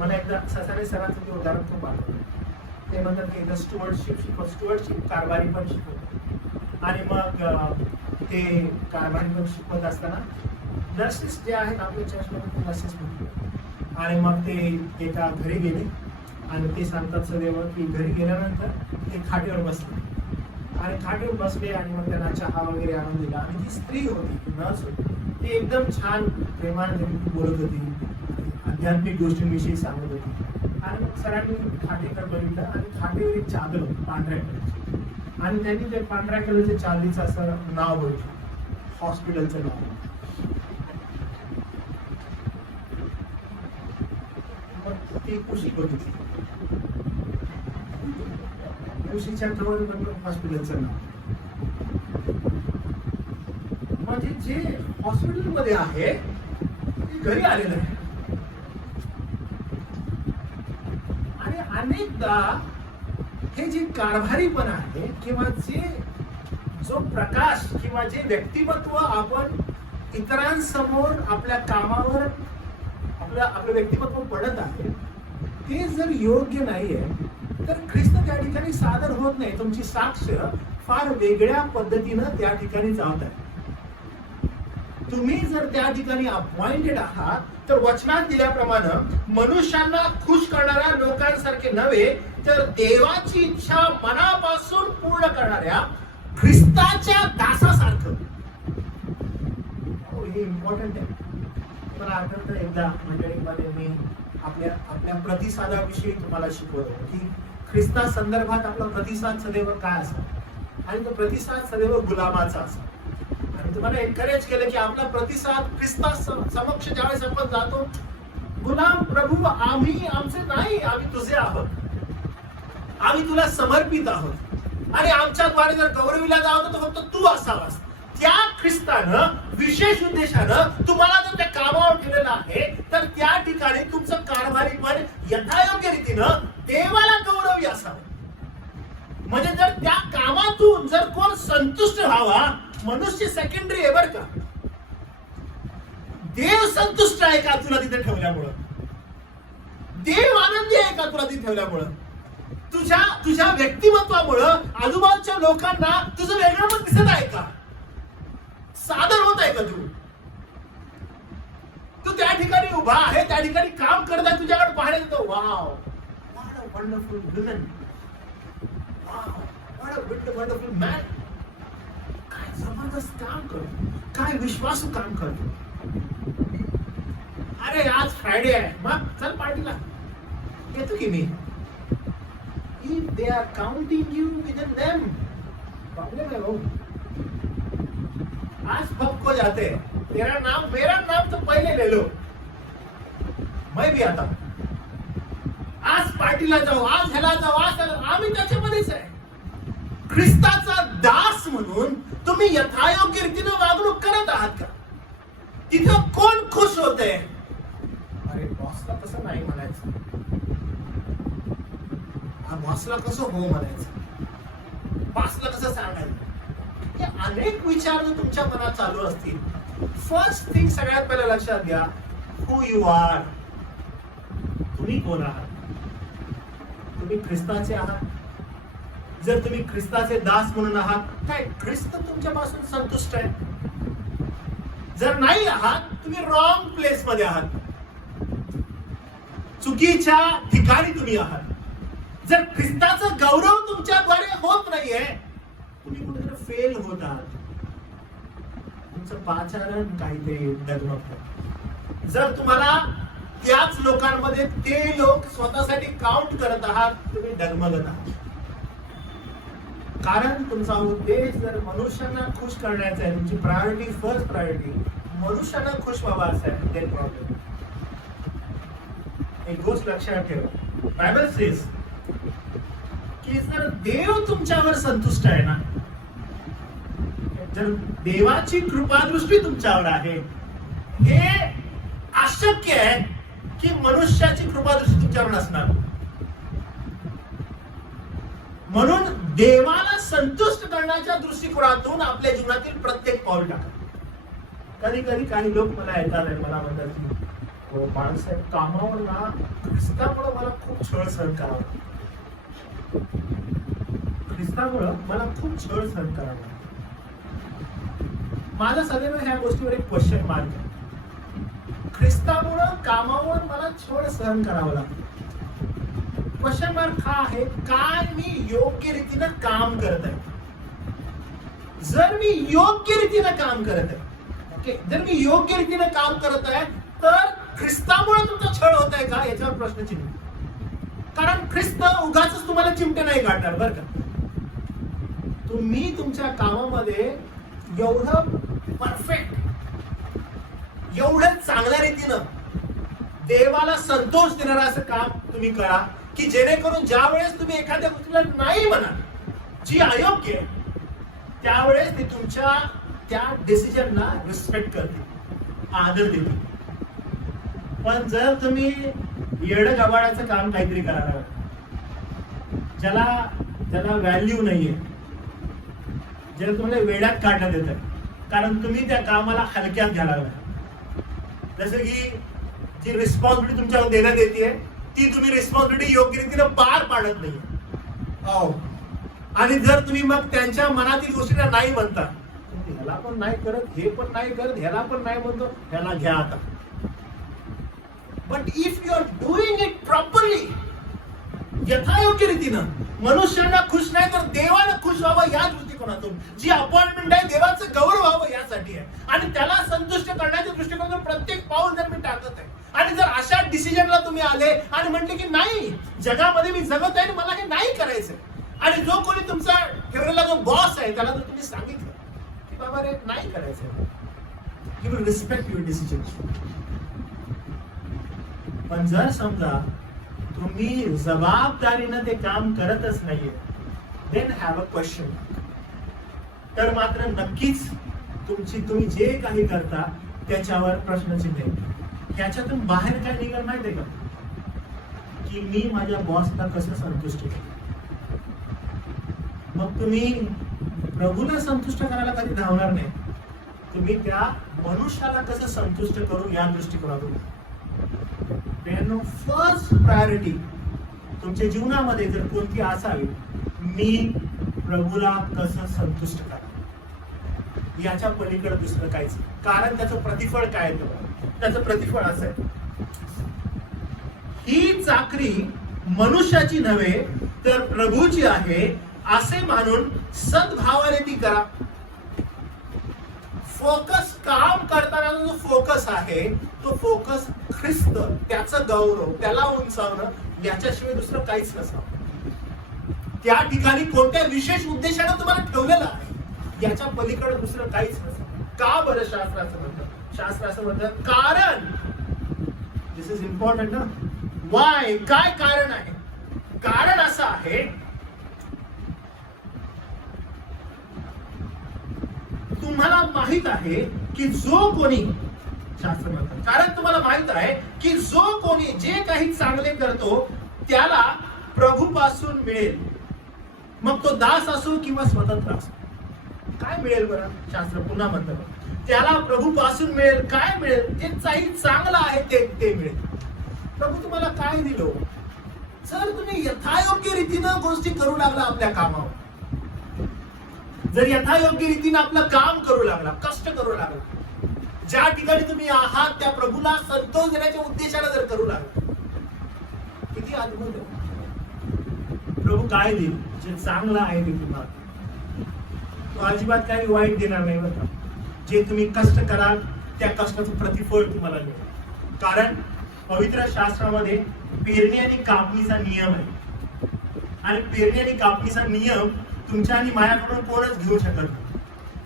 मला एकदा ससाणे सरांचं ते उदाहरण खूप आवडतं. ते म्हणतात की एकदा स्टुअर्डशिप कारभारी पण शिकवतो. आणि मग ते कारभारी पण शिकवत असताना नर्सेस जे आहेत आपल्या चर्चमध्ये नर्सेस म्हणतो आणि मग ते एका घरी गेले आणि ते सांगतात सदैव की घरी गेल्यानंतर ते खाटेवर बसले आणि खाटेवर बसले आणि मग त्यांना चहा वगैरे आणून दिला आणि जी स्त्री होती ती नर्स होती ती एकदम छान प्रेमाने त्यांनी बोलत होती, आध्यात्मिक गोष्टींविषयी सांगत होती. आणि मग सरांनी खाटेकडे बघितलं आणि खाटेवर एक चादर होती पांढऱ्या कलरची आणि त्यांनी ते पांढऱ्या कलरच्या चादरीचं असं नाव बघितलं, हॉस्पिटलचं नाव. मग ती खुशी बघितली, खुशीच्या कवर हॉस्पिटलचं नाव. म्हणजे जे हॉस्पिटलमध्ये आहे ते घरी आलेलं आहे. आणि अनेकदा हे जे कारभारीपण आहे किंवा जो प्रकाश किंवा जे व्यक्तिमत्व आपण इतरांसमोर आपल्या कामावर आपलं व्यक्तिमत्व पडत आहे ते जर योग्य नाहीये तर ख्रिस्त त्या ठिकाणी सादर होत नाही. तुमची साक्ष फार वेगळ्या पद्धतीनं त्या ठिकाणी जात आहे. तुम्ही जर त्या ठिकाणी अपॉइंटेड आहात तर वचनात दिल्याप्रमाणे मनुष्यांना खुश करणाऱ्या लोकांसारखे नव्हे तर देवाची इच्छा मनापासून पूर्ण करणाऱ्या ख्रिस्ताच्या दासासारखं. हे इम्पॉर्टंट आहे. मला आठवतं एकदा मंडळीमध्ये मी आपल्या प्रतिसादाविषयी तुम्हाला शिकवतो की ख्रिस्ता संदर्भात आपला प्रतिसाद सदैव काय असा आणि तो प्रतिसाद सदैव गुलामाचा असा. आणि तुम्हाला एनकरेज केलं की आपला प्रतिसाद ख्रिस्ता समक्ष ज्यावेळेस आपण जातो, गुलाम प्रभू आम्ही आमचे नाही, आम्ही तुझे आहोत, आम्ही तुला समर्पित आहोत आणि आमच्याद्वारे जर गौरविला जावं तर फक्त तू असावास. त्या ख्रिस्तानं विशेष उद्देशानं तुम्हाला जर त्या कामावर ठेवलेलं आहे तर त्या ठिकाणी तुमचं कारभारीपण यथायोग्य रीतीनं देवाला गौरवी असावं. म्हणजे जर त्या कामातून जर कोण संतुष्ट व्हावा, मनुष्य सेकंडरी आहे बर का, देव संतुष्ट आहे का तुला तिथे ठेवल्यामुळं, देव आनंदी आहे का तुला तिथे ठेवल्यामुळं, तुझ्या व्यक्तिमत्वामुळं आजूबाजूच्या लोकांना तुझं वेगळं पण दिसत आहे का, सादर होत आहे का तू त्या ठिकाणी उभा आहे, त्या ठिकाणी काम करत आहे, तुझ्याकडे पाहायला येतो, wow what a wonderful woman, wow what a wonderful man, काय जबरदस्त काम करतो, काय विश्वासू काम करतो. अरे आज फ्रायडे आहे, मग चल पार्टीला येतो की मी. If they are counting you within them, problem है वो. आज सबको जाते हैं, तेरा नाम मेरा नाम तो पहले ले लो, मैं भी आता हूं. आज पार्टीला जाऊ, आज ह्याला जाऊ, आज आम्ही त्याच्यामध्येच आहे. ख्रिस्ताचा दास म्हणून तुम्ही यथायोग्य रीतीने वागणूक करत आहात का? तिथं कोण खुश होते? अरे बॉसला कसं नाही म्हणायचं, बॉसला कसं हो म्हणायचं, बॉसला कसं सांगायचं, हे अनेक विचार तुमच्या मनात चालू असतील. फर्स्ट थिंग सगळ्यात पहिला लक्षात घ्या, हू यू आर. तुम्ही कोण आहात? तुम्ही ख्रिस्ताचे आहात. जर तुम्ही ख्रिस्ताचे दास म्हणून आहात, काय ख्रिस्त तुमच्यापासून संतुष्ट आहे? जर नाही आहात, तुम्ही रॉंग प्लेस मध्ये आहात, चुकीच्या ठिकाणी तुम्ही आहात. जर ख्रिस्ताचा गौरव तुमच्याद्वारे होत नाहीये, तुम्ही कुठेतरी फेल होत आहात. तुमचं पाचारण काहीतरी डगमगतं. जर तुम्हाला त्याच लोकांमध्ये ते लोक स्वतःसाठी काउंट करत आहात, तुम्ही डगमगत आहात. कारण तुमचा उद्देश जर मनुष्यांना खुश करण्याचा आहे, तुमची प्रायोरिटी, फर्स्ट प्रायोरिटी मनुष्यांना खुश व्हावा असा आहे, ते प्रॉब्लेम. एक गोष्ट लक्षात ठेवा, बायबल सेज की जर देव तुमच्यावर संतुष्ट आहे ना, जर देवाची कृपादृष्टी तुमच्यावर आहे, हे अशक्य आहे की मनुष्याची कृपादृष्टी तुमच्यावर नसणार. म्हणून देवाला संतुष्ट करण्याच्या दृष्टिकोनातून आपल्या जीवनातील प्रत्येक पाऊल टाका. कधी कधी काही लोक मला येतात आणि मला म्हणतात की हो माणसाहेब, कामावर ना ख्रिस्तामुळे मला खूप छळ सहन करावा, ख्रिस्तामुळे मला खूप छळ सहन करावा. माझा सदैव ह्या गोष्टीवर एक क्वेश्चन मार्क आहे. ख्रिस्तामुळं कामावर मला छळ सहन करावं लागतं. क्वेश्चन मार्क हा आहे, काय मी योग्य रीतीनं काम करत आहे? जर मी योग्य रीतीनं काम करत आहे, ओके, जर मी योग्य रीतीनं काम करत आहे तर ख्रिस्तामुळे तुमचा छळ होत आहे का याच्यावर प्रश्नचिन्ह. कारण ख्रिस्त उगाच तुम्हाला चिमटे नाही काढणार बरं का. तुम्ही तुमच्या कामामध्ये एवढं परफेक्ट, एवढं चांगल्या रीतीनं देवाला संतोष देणारं असं काम तुम्ही करा की जेणेकरून ज्या वेळेस तुम्ही एखाद्या गोष्टीला नाही म्हणाल जी अयोग्य आहे, त्यावेळेस ते तुमच्या त्या डिसिजनला रिस्पेक्ट करते, आदर देते. पण जर तुम्ही येडं गबाडाचं काम काहीतरी करायला ज्याला व्हॅल्यू नाहीये, ज्याला तुम्हाला वेड्यात काढण्यात येत आहे, कारण तुम्ही त्या कामाला हलक्यात घ्यायला लागला. जसं की जी रिस्पॉन्सिबिलिटी तुमच्यावर देण्यात येते ती तुम्ही रिस्पॉन्सिबिलिटी योग्य रीतीने पार पाडत नाही. आणि जर तुम्ही मग त्यांच्या मनातील गोष्टीला नाही म्हणता, ह्याला पण नाही करत, हे पण नाही करत, ह्याला पण नाही म्हणतो, ह्याला घ्या आता. But if you are doing it properly, यथायोग्य रीतीनं, मनुष्यांना खुश नाही तर देवाला खुश व्हावं या दृष्टिकोनातून जी अपॉइंटमेंट आहे, देवाचं गौरव व्हावं यासाठी आहे. आणि त्याला संतुष्ट करण्याच्या दृष्टिकोनातून प्रत्येक पाऊल जर मी टाकत आहे आणि जर अशा डिसिजनला तुम्ही आले आणि म्हटले की नाही, जगामध्ये मी जगत आहे, मला हे नाही करायचं, आणि जो कोणी तुमचा ठेवलेला जो बॉस आहे त्याला जर तुम्ही सांगितलं की बाबा रे नाही करायचं, he will respect your decision. पण जर समजा तुम्ही जबाबदारीनं ते काम करतच नाहीये, देन हॅव अ क्वेश्चन. तर मात्र नक्कीच तुम्ही जे काही करता त्याच्यावर प्रश्नचिन्ह आहे. ह्याच्यातून बाहेर काय निघाल माहितीये का, की मी माझ्या बॉसला कसं संतुष्ट केलं. मग तुम्ही प्रभूला संतुष्ट करायला कधी धावणार नाही, तुम्ही त्या मनुष्याला कसं संतुष्ट करू या दृष्टिकोनातून. फर्स्ट प्रायोरिटी तुमच्या जीवनामध्ये जर कोणती असावी, मी प्रभूला कसं संतुष्ट करा, याच्या पलीकडे दुसरं काहीच. कारण त्याचं प्रतिफळ काय आहे, त्याचं प्रतिफळ असं आहे, ही चाकरी मनुष्याची नव्हे तर प्रभूची आहे असे मानून सद्भावाने ती करा. फोकस, काम करताना जो फोकस आहे तो फोकस ख्रिस्त, त्याचं गौरव, त्याला उंचावणं, याच्याशिवाय दुसरं काहीच नसावं. त्या ठिकाणी कोणत्या विशेष उद्देशाने तुम्हाला ठेवलेलं आहे याच्या पलीकडे दुसरं काहीच नसावं. का बरं शास्त्राचं म्हणतं? शास्त्र असं म्हणतं कारण, दिस इज इम्पॉर्टंट ना. वाय, काय कारण आहे? कारण असं आहे, तुम्हाला माहित आहे की जो कोणी, शास्त्र म्हणतात, कारण तुम्हाला माहित आहे की जो कोणी जे काही चांगले करतो त्याला प्रभूपासून मिळेल, मग तो दास असो किंवा स्वतंत्र असो. काय मिळेल बरं? शास्त्र पुन्हा म्हणतं, त्याला प्रभूपासून मिळेल. काय मिळेल? जे काही चांगलं आहे ते मिळेल. प्रभू तुम्हाला काय दिलं? जर तुम्ही यथायोग्य रीतीनं गोष्टी करू लागला आपल्या कामावर, जर यथायोग्य रीतीनं आपलं काम करू लागला, कष्ट करू लागला, ज्या ठिकाणी तुम्ही आहात त्या प्रभूला संतोष देण्याच्या उद्देशाने जर करू लागला, किती अद्भुत आहे. प्रभू काय देईल? जे चांगलं आहे ते तुम्हाला, तो अजिबात काही वाईट देणार नाही बरं. जे तुम्ही कष्ट कराल त्या कष्टाचं प्रतिफळ तुम्हाला मिळेल. कारण पवित्र शास्त्रामध्ये पेरणी आणि कापणीचा नियम आहे, आणि पेरणी आणि कापणीचा नियम तुमच्या आणि माझ्याकडून कोणच घेऊ शकत नाही.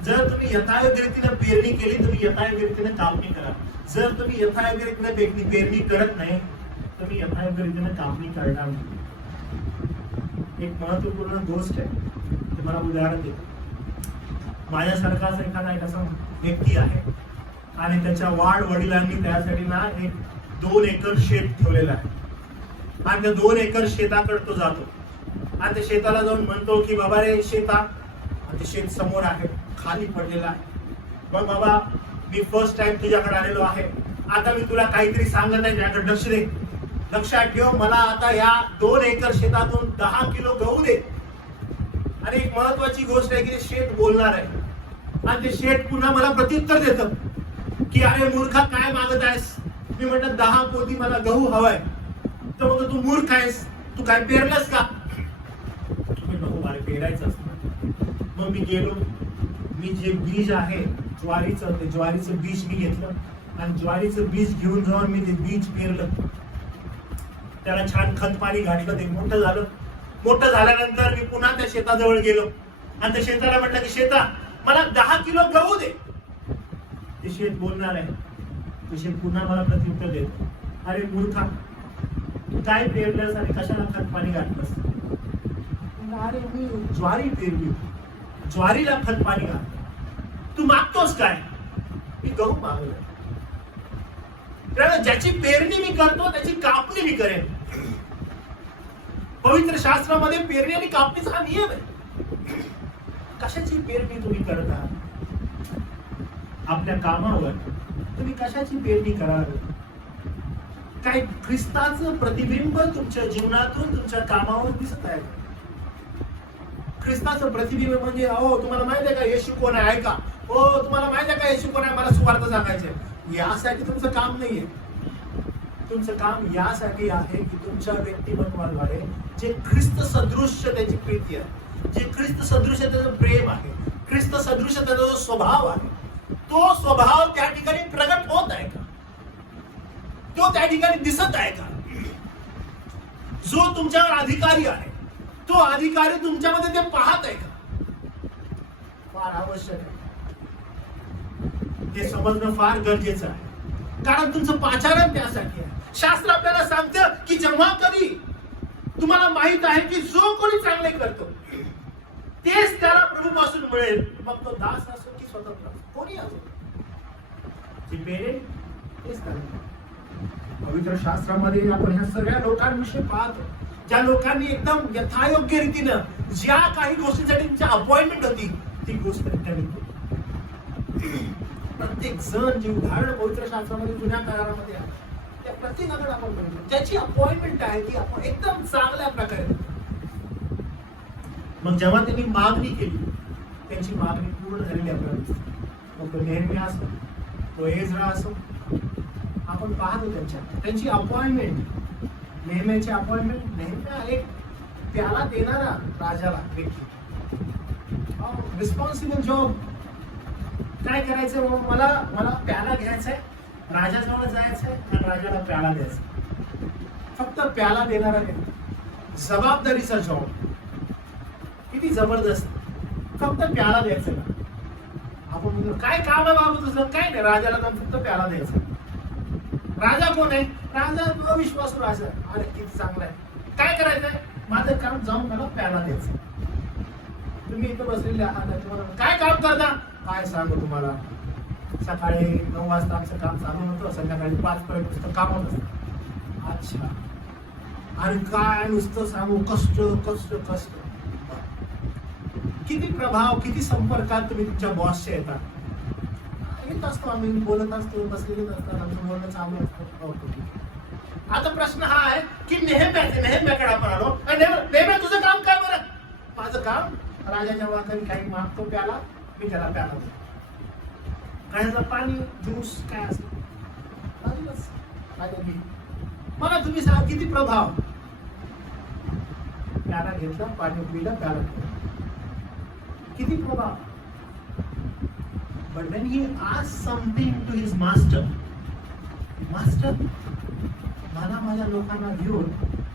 जर तुम्ही यथायोग्य रीतीने पेरणी केली, तुम्ही यथायोग्य रीतीने कापणी करा. जर तुम्ही यथायोग्य रीतीने पेरणी करत नाही, तुम्ही यथायोग्य रीतीने कापणी करणार नाही. एक महत्वपूर्ण गोष्ट आहे, तुम्हाला उदाहरण देतो. माझ्यासारखाच एखादा व्यक्ती आहे आणि त्याच्या वडिलांनी त्यासाठी ना एक 2 एकर शेत ठेवलेलं आहे, आणि त्या 2 एकर शेताकडे तो जातो आणि त्या शेताला जाऊन म्हणतो की बाबा रे शेता, आणि ते शेत समोर आहे, खाली पडलेलं आहे. बघ बाबा, मी फर्स्ट टाइम तुझ्याकडे आलेलो आहे, आता मी तुला काहीतरी सांगत आहे, त्याकडे लक्ष दे. लक्षात ठेव, मला आता या 2 एकर शेतातून 10 किलो गहू दे. आणि एक महत्वाची गोष्ट आहे की ते शेत बोलणार आहे, आणि ते शेत पुन्हा मला प्रत्युत्तर देतं की अरे मूर्खा, काय मागत आहेस? मी म्हटलं 10 पोती मला गहू हवाय. तर म्हणतो तू मूर्ख आहेस, तू काय पेरलंस का? नको, मला पेरायचं असतं. मग मी गेलो, मी जे बीज आहे ज्वारीचं, ते ज्वारीचं बीज मी घेतलं आणि ज्वारीचं बीज घेऊन जाऊन मी ते बीज पेरलं. त्याला छान खत पाणी घातलं, ते मोठं झालं. मोठं झाल्यानंतर मी पुन्हा त्या शेताजवळ गेलो आणि त्या शेताला म्हटलं की शेता, मला 10 किलो गहू दे. ते शेत बोलणार आहे, ते शेत पुन्हा मला प्रत्युत्तर देत, अरे मूर्खा, तू काय पेरलंस आणि कशाला खत पाणी घातलंस? अरे मी ज्वारी पेरली, ज्वारीला खत पाणी घातलं. तू मागतोस काय? मी गहू मागलोय. ज्याची पेरणी मी करतो त्याची कापणी मी करेन. पवित्र शास्त्रामध्ये पेरणी आणि कापणीचा हा नियम आहे. कशाची पेरणी तुम्ही करत आहात? आपल्या कामावर तुम्ही कशाची पेरणी कराल? काय ख्रिस्ताचं प्रतिबिंब तुमच्या जीवनातून तुमच्या कामावर दिसत आहे? ख्रिस्ताचं प्रतिबिंब म्हणजे, अहो तुम्हाला माहित आहे का येशू कोण आहे? ऐका, हो तुम्हाला माहित आहे का येशू कोण आहे? मला सुवार्थ सांगायचे. यासाठी तुमचं काम नाहीये. तुमचं काम यासाठी आहे की तुमच्या व्यक्तिमत्वाद्वारे जे ख्रिस्त सदृश्य त्याची प्रीती आहे, जे ख्रिस्त सदृश्य त्याचं प्रेम आहे, ख्रिस्त सदृश्य त्याचा जो स्वभाव आहे, तो स्वभाव त्या ठिकाणी प्रगट होत आहे का? तो त्या ठिकाणी दिसत आहे का? जो तुमच्यावर अधिकारी आहे, तो अधिकारी तुमच्यामध्ये ते पाहत आहे का? फार आवश्यक आहे. ते समजणं फार गरजेचं आहे, कारण तुमचं पाचारण त्यासाठी आहे. शास्त्र आपल्याला सांगतं की जेव्हा कधी तुम्हाला माहित आहे की जो कोणी चांगले करतो तेच त्याला प्रभूपासून मिळेल, मग तो दास असो की स्वतंत्र कोणी असो, जे पेरेल तेच त्याला. पवित्र शास्त्रामध्ये आपण ह्या सगळ्या लोकांविषयी पाहतो, ज्या लोकांनी एकदम यथायोग्य रीतीनं ज्या काही गोष्टींसाठी त्यांची अपॉइंटमेंट होती ती गोष्ट त्यांनी प्रत्येक जण जे उदाहरण पवित्र शास्त्रामध्ये जुन्या करारामध्ये आहे त्या प्रत्येकाकडे आपण बघतो, त्याची अपॉइंटमेंट आहे ती आपण एकदम चांगल्या प्रकारे. मग जेव्हा त्यांनी मागणी केली, त्यांची मागणी पूर्ण झालेली आपल्याला दिसते. मग तो नेहम्या असो, तो एज्रा असो, आपण पाहतो त्यांची अपॉइंटमेंट. नेहम्याची अपॉइंटमेंट, नेहम्या एक प्याला देणारा राजाला व्यक्ती, रिस्पॉन्सिबल जॉब. काय करायचं? मला प्याला घ्यायचंय, राजाजवळ जायचंय आणि राजाला प्याला द्यायचा. फक्त प्याला देणारा व्यक्ती, जबाबदारीचा जॉब. किती जबरदस्त. फक्त प्याला द्यायचं ना. आपण म्हणतो काय काम आहे बाबू तुझं? काय नाही, राजाला जाऊन फक्त प्याला द्यायचा. राजा कोण आहे? राजा अविश्वासू राजा. अरे किती चांगला आहे. काय करायचंय? माझं काम जाऊन मला प्याला द्यायचं. तुम्ही इथं बसलेले आहात, तुम्हाला काय काम करता? काय सांगू तुम्हाला, सकाळी 9 वाजता आमचं काम चालू होतं, संध्याकाळी 5 पर्यंत नुसतं काम होत असतं. अच्छा, आणि काय नुसतं सांगू, कष्ट कष्ट कष्ट. किती प्रभाव, किती संपर्कात तुम्ही तुमच्या बॉसच्या येतात. येत असतो, आम्ही बोलत असतो, बसलेले असतात, आमचं बोलणं चालू असतं. आता प्रश्न हा आहे की नेहम्याकडे आपण आलो. नेहम्या तुझं काम काय? बरं, माझं काम राजाच्या वाखारी काही मागतो प्याला, मी त्याला प्याला देतो. खायचं पाणी, ज्यूस काय असतं मला तुम्ही सांगा किती प्रभाव. प्याला घेतला, पाणी पिलं, प्याला किती प्रभाव. But when he asked something to his master, मला माझ्या लोकांना घेऊन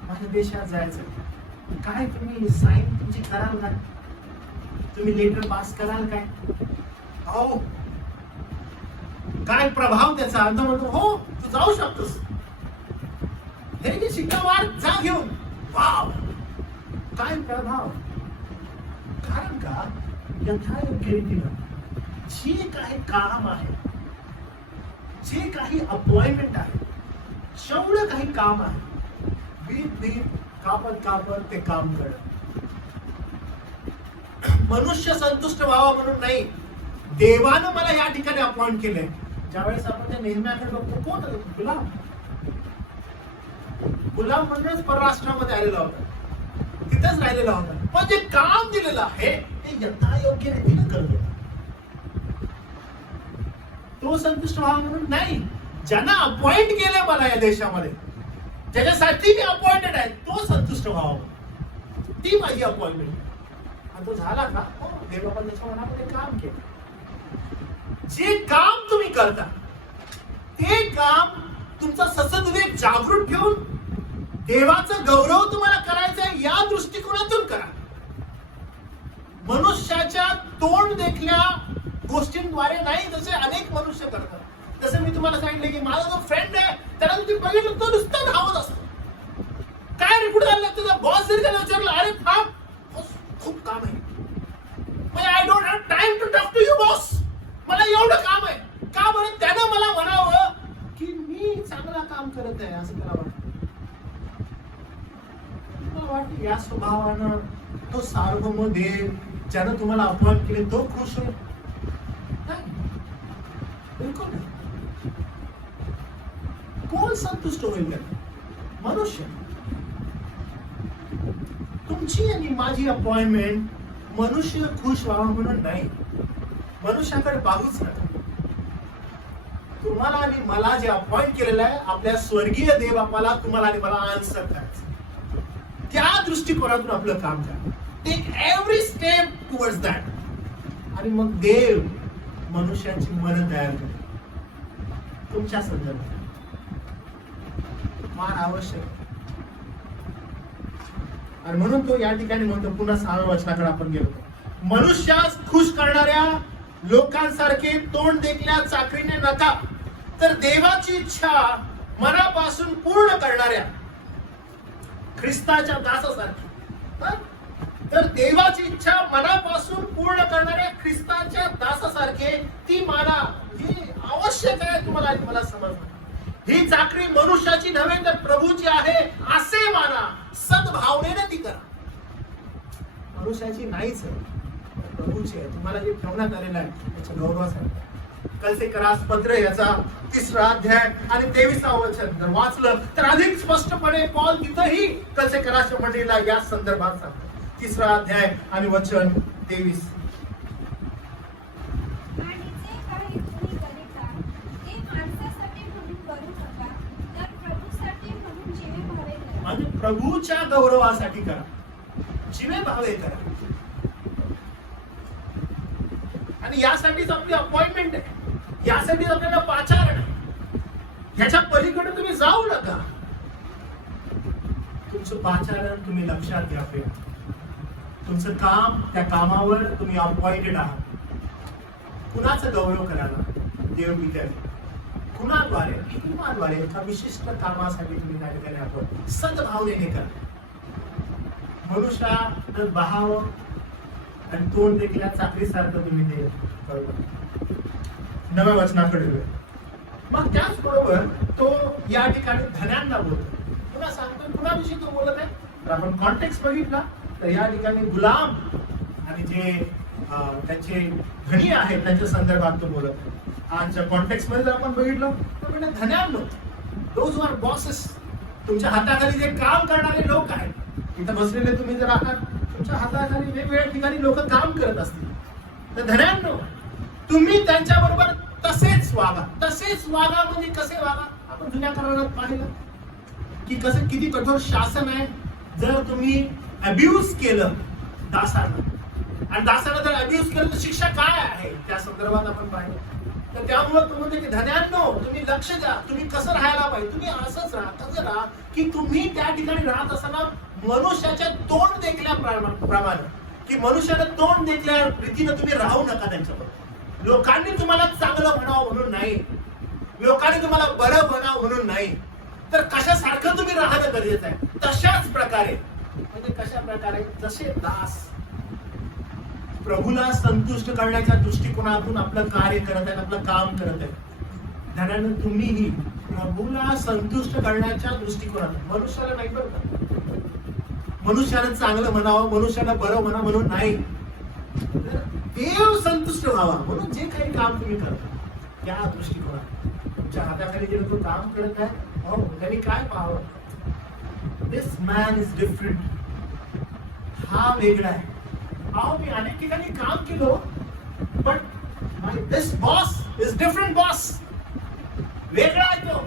माझ्या देशात जायचं, काय तुम्ही साईन तुमची कराल काय? तुम्ही लेटर पास कराल काय? हो. काय प्रभाव त्याचा? अर्थ म्हणतो हो तू जाऊ शकतोस, हे शिक्का मार, जा घेऊन. वाव, काय प्रभाव. कारण का यथायोग्य रीतीनं जे काही काम आहे, जे काही अपॉइंटमेंट आहे, जेवढं काही काम आहे, बीत कापत ते काम कर. मनुष्य संतुष्ट व्हावा म्हणून नाही, देवानं मला या ठिकाणी अपॉइंट केलंय. ज्यावेळेस आपण त्या नेहम्याकडे बघतो, कोण गुलाम. गुलाम म्हणूनच परराष्ट्रामध्ये आलेला होता, तिथेच राहिलेला होता, पण जे काम दिलेलं आहे ते यथायोग्य रीतीने करत होता. तो संतुष्ट व्हावा म्हणून नाही, ज्यांना अपॉइंट केलंय मला या देशामध्ये, ज्याच्यासाठी मी अपॉइंटेड आहे, तो संतुष्ट व्हावा. ती माझी अपॉइंटमेंट. आणि तो झाला का, देव आपण त्याच्या मनामध्ये काम केलं. जे काम तुम्ही करता ते काम तुमचा ससद्विवेक जागृत ठेवून देवाचं गौरव तुम्हाला करायचं आहे या दृष्टिकोनातून करा. मनुष्याच्या तोंड देखल्या गोष्टींद्वारे नाही, जसे अनेक मनुष्य करतात. जसं मी तुम्हाला सांगितलं की माझा जो फ्रेंड आहे त्याला तुम्ही बघितलं तो नुसतं धावत असतो. काय रे कुठे झालं, तुझा बॉस जरी त्याला विचारलं, अरे थांब खूप काम आहे, I don't have time to talk to you boss, मला एवढं काम आहे. का बरं? त्यानं मला म्हणावं की मी चांगला काम करत आहे असं त्याला वाटतं. वाटतं या स्वभावानं तो सार्वभौम देव ज्यानं तुम्हाला अपॉइंट केले तो खुश होईल? बिलकुल नाही. कोण संतुष्ट होईल त्याला? मनुष्य. तुमची आणि माझी अपॉइंटमेंट मनुष्य खुश व्हावं म्हणून नाही. मनुष्याकडे पाहूच नका. तुम्हाला आणि मला जे अपॉइंट केलेलं आहे, आपल्या स्वर्गीय देव आपल्याला तुम्हाला आणि मला आन्सर करायचं. त्या दृष्टिकोनातून आपलं काम करा. Take every step towards that. आणि मग देव मनुष्याची मन तयार करेल तुमच्या संदर्भात. मान आवश्यक. आणि म्हणून तो या ठिकाणी म्हणतो, पुन्हा 6व्या वचनाकडे आपण गेलो, मनुष्यास खुश करणाऱ्या लोकांसारखे तोंड देखल्या चाकरीने नका, तर देवाची इच्छा मनापासून पूर्ण करणाऱ्या ख्रिस्ताच्या दासासारखी. तर देवाची इच्छा मनापासून पूर्ण करणाऱ्या ख्रिस्ताच्या दासासारखे ती माना. ही आवश्यक आहे तुम्हाला आणि मला समजणं. ही चाकरी मनुष्याची नव्हे तर प्रभूची आहे असे माना. सद्भावनेने ती करा. मनुष्याची नाहीच आहे, प्रभूची आहे. तुम्हाला जे ठेवण्यात आलेलं आहे त्याच्या गौरवासाठी. कलसेकरास पत्र याचा 3रा अध्याय आणि 23वा वचन जर वाचलं तर अधिक स्पष्टपणे पौल तिथंही कलसेकराच्या मंडळीला या संदर्भात सांगतो. 3रा अध्याय आणि वचन 23. म्हणजे प्रभूच्या गौरवासाठी करा, जिवे भावे करा. आणि यासाठीच आपली अपॉइंटमेंट आहे, यासाठीच आपल्याला पाचारण आहे. ह्याच्या पलीकडे तुम्ही जाऊ नका. तुमचं पाचारण तुम्ही लक्षात घ्या. तुमचं काम, त्या कामावर तुम्ही अपॉइंटेड आहात. कुणाचा गौरव करायला? देव विद्यार्थी. कुणाद्वारे? एका विशिष्ट कामासाठी तुम्ही काय केले? आपण सद्भावनेने करा. मनुष्य बहाव आणि तोंड देखील चाकरीसारखं तुम्ही ते करता. 9व्या वचनाकडे मग त्याचबरोबर तो या ठिकाणी धन्यांना बोलतो. पुन्हा सांगतो, कुणाविषयी तो बोलत आहे? तर आपण कॉन्टेक्स्ट बघितला तर या ठिकाणी गुलाम आणि जे त्याचे धनी आहेत त्यांच्या संदर्भात तो बोलत आहे. आजच्या कॉन्टेक्स्ट मध्ये जर आपण बघितलं तर म्हणजे धन्यांनो, दोज आर बॉसेस. तुमच्या हाताखाली जे काम करणारे लोक आहेत, इथं बसलेले तुम्ही जर आहात, तुमच्या हाताखाली वेगवेगळ्या ठिकाणी लोक काम करत असतील, तर धन्यांनो तुम्ही त्यांच्याबरोबर तसेच वागा. तसेच वागा म्हणजे कसे वागा? आपण जुन्या करारात पाहिलं की कसं किती कठोर शासन आहे. जर तुम्ही अब्यूज केलं दासाला, आणि दासाला जर अब्यूज केलं तर शिक्षा काय आहे त्या संदर्भात आपण पाहिलं. तर त्यामुळे तो म्हणते की धन्यांनो तुम्ही लक्ष द्या, तुम्ही कसं राहायला पाहिजे. तुम्ही असंच राहा, कसं राहा की तुम्ही त्या ठिकाणी राहत असताना मनुष्याच्या तोंड देखल्या प्रमाणे, की मनुष्याला तोंड देखल्या रीतीनं तुम्ही राहू नका त्यांच्याबरोबर. लोकांनी तुम्हाला चांगलं म्हणावं म्हणून नाही, लोकांनी तुम्हाला बरं म्हणावं म्हणून नाही, तर कशासारखं तुम्ही राहणं गरजेचं आहे. तशाच प्रकारे, म्हणजे कशा प्रकारे? जसे दास प्रभूला संतुष्ट करण्याच्या दृष्टिकोनातून आपलं कार्य करत आहेत, आपलं काम करत आहेत. धन्यानं तुम्हीही प्रभूला संतुष्ट करण्याच्या दृष्टिकोनातून, मनुष्याला नाही बरं का, मनुष्याला चांगलं म्हणावं, मनुष्याला बरं म्हणा म्हणून नाही, देव संतुष्ट व्हावा म्हणून जे काही काम तुम्ही करता त्या दृष्टिकोनात. तुमच्या हाताखाली जे तो काम करत आहे, त्यांनी काय पाहावं? दिस मॅन इज डिफरंट. हा वेगळा आहे. मी अनेक ठिकाणी काम केलो, but this boss is different boss. वेगळा आहे तो,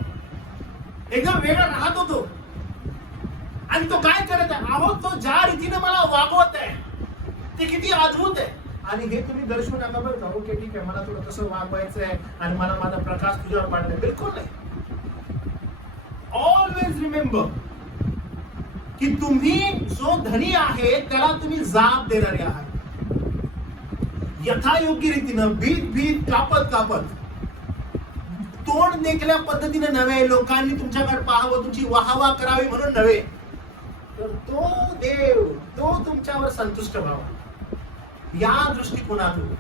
एकदम वेगळा राहत होतो. आणि तो काय करत आहे, अहो तो ज्या रीतीने मला वागवत आहे ते किती अद्भुत आहे. आणि हे तुम्ही दर्शवू नका बरं का, ओके ठीक आहे मला तुला तसं वागवायचं आहे आणि मला माझा प्रकाश तुझ्यावर पाडलाय, बिलकुल नाही. ऑलवेज रिमेंबर की तुम्ही जो धनी आहे त्याला तुम्ही जाब देणारे आहात. यथायोग्य रीतीनं भीत कापत तोंड देखल्या पद्धतीने नव्हे, लोकांनी तुमच्याकडे पाहावं, तुमची वाहवा करावी म्हणून नव्हे, तर तो देव तो तुमच्यावर संतुष्ट व्हावा या दृष्टिकोनातून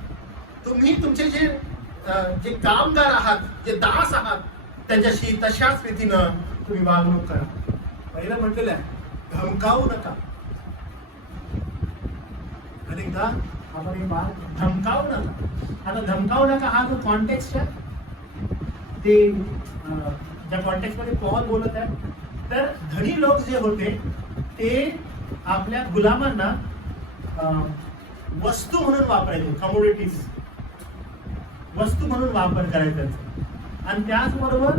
तुम्ही तुमचे जे कामगार आहात, जे दास आहात, त्यांच्याशी तशाच रीतीनं तुम्ही वागणूक करा. पहिलं म्हटलेलं आहे धमकावू नका. अनेकदा आपण हे धमकावू नका. आता धमकावू नका हा जो कॉन्टेक्स्ट आहे ते ज्या कॉन्टेक्स्ट मध्ये पॉल बोलत आहे, तर धनी लोक जे होते ते आपल्या गुलामांना वस्तू म्हणून वापरायचे, कमोडिटीज वस्तू म्हणून वापर करायचा. आणि त्याचबरोबर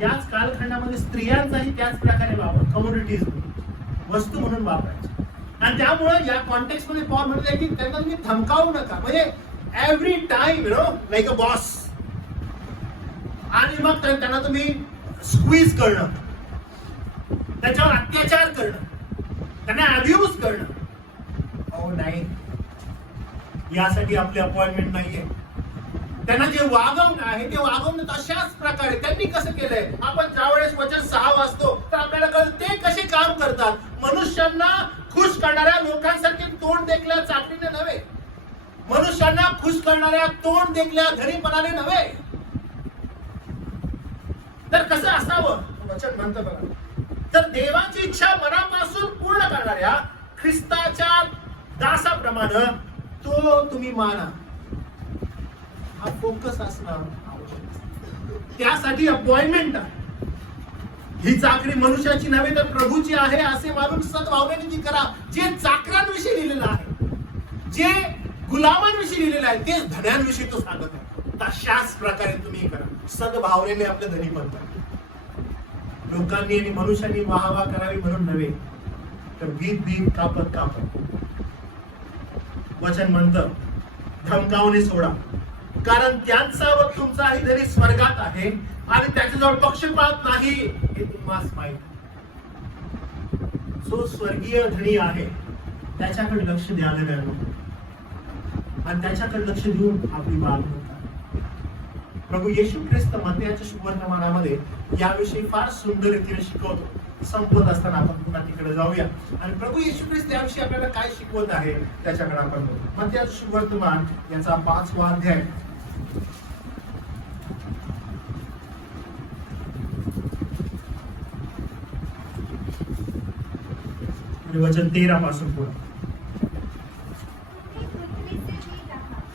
याच कालखंडामध्ये स्त्रियांचाही त्याच प्रकारे वापर, कमोडिटीज वस्तू म्हणून वापरायचे. आणि त्यामुळे या कॉन्टेक्स्ट मध्ये पॉल म्हणले की त्यांना तुम्ही धमकावू नका, म्हणजे every time like a boss. आणि मग त्यांना तुम्ही स्क्वीज करणं, त्याच्यावर अत्याचार करणं, त्यांना अब्यूज करणं, अहो नाही, यासाठी आपली अपॉइंटमेंट नाहीये. त्यांना जे वागवणं आहे ते वागवणं तशाच प्रकारे त्यांनी कसं केलंय. आपण ज्यावेळेस वचन 6 वाचतो तर आपल्याला कळतं ते कसे काम करतात. मनुष्यांना खुश करणाऱ्या लोकांसारखे तोंड देखल्या चाकरीने नव्हे, मनुष्यांना खुश करणाऱ्या तोंड देखल्या धनीपणाने नव्हे. तर कसं असावं वचन म्हणतं बघा, तर देवाची इच्छा मनापासून पूर्ण करणाऱ्या ख्रिस्ताच्या दासाप्रमाणे तो तुम्ही माना. हा फोकस असणं आवश्यक. त्यासाठी अपॉइंटमेंट आहे. ही चाकरी मनुष्याची नव्हे तर प्रभूची आहे असे मानून सद्भावनेने ती करा. जे चाकरांविषयी लिहिलेलं आहे, जे गुलामांविषयी लिहिलेलं आहे, ते धन्यांविषयी तो सांगत आहे. तशाच प्रकारे तुम्ही करा, सद्भावनेने आपल्या धनी बनता. लोकांनी आणि मनुष्यांनी वाहवा करावी म्हणून नव्हे, तर भीत कापत वचन म्हणतं धमकावणे सोडा, कारण त्यांचा व तुमचाही धनी स्वर्गात आहे आणि त्याच्याजवळ पक्षपात नाही हे तुम्हास माहित. जो स्वर्गीय धनी आहे त्याच्याकडे लक्ष द्यायला नको आणि त्याच्याकडे लक्ष देऊन आपली वागणूक. प्रभू येशू ख्रिस्त मत्तयाच्या शुभवर्तमानामध्ये याविषयी फार सुंदर रीतीने शिकवतो. संपत असताना आपण पुन्हा तिकडे जाऊया आणि प्रभू येशू ख्रिस्त याविषयी आपल्याला काय शिकवत आहे त्याच्याकडे आपण बघू. मत्तयाचं शुभवर्तमान याचा 5वा अध्याय वचन 13 पासून पुढे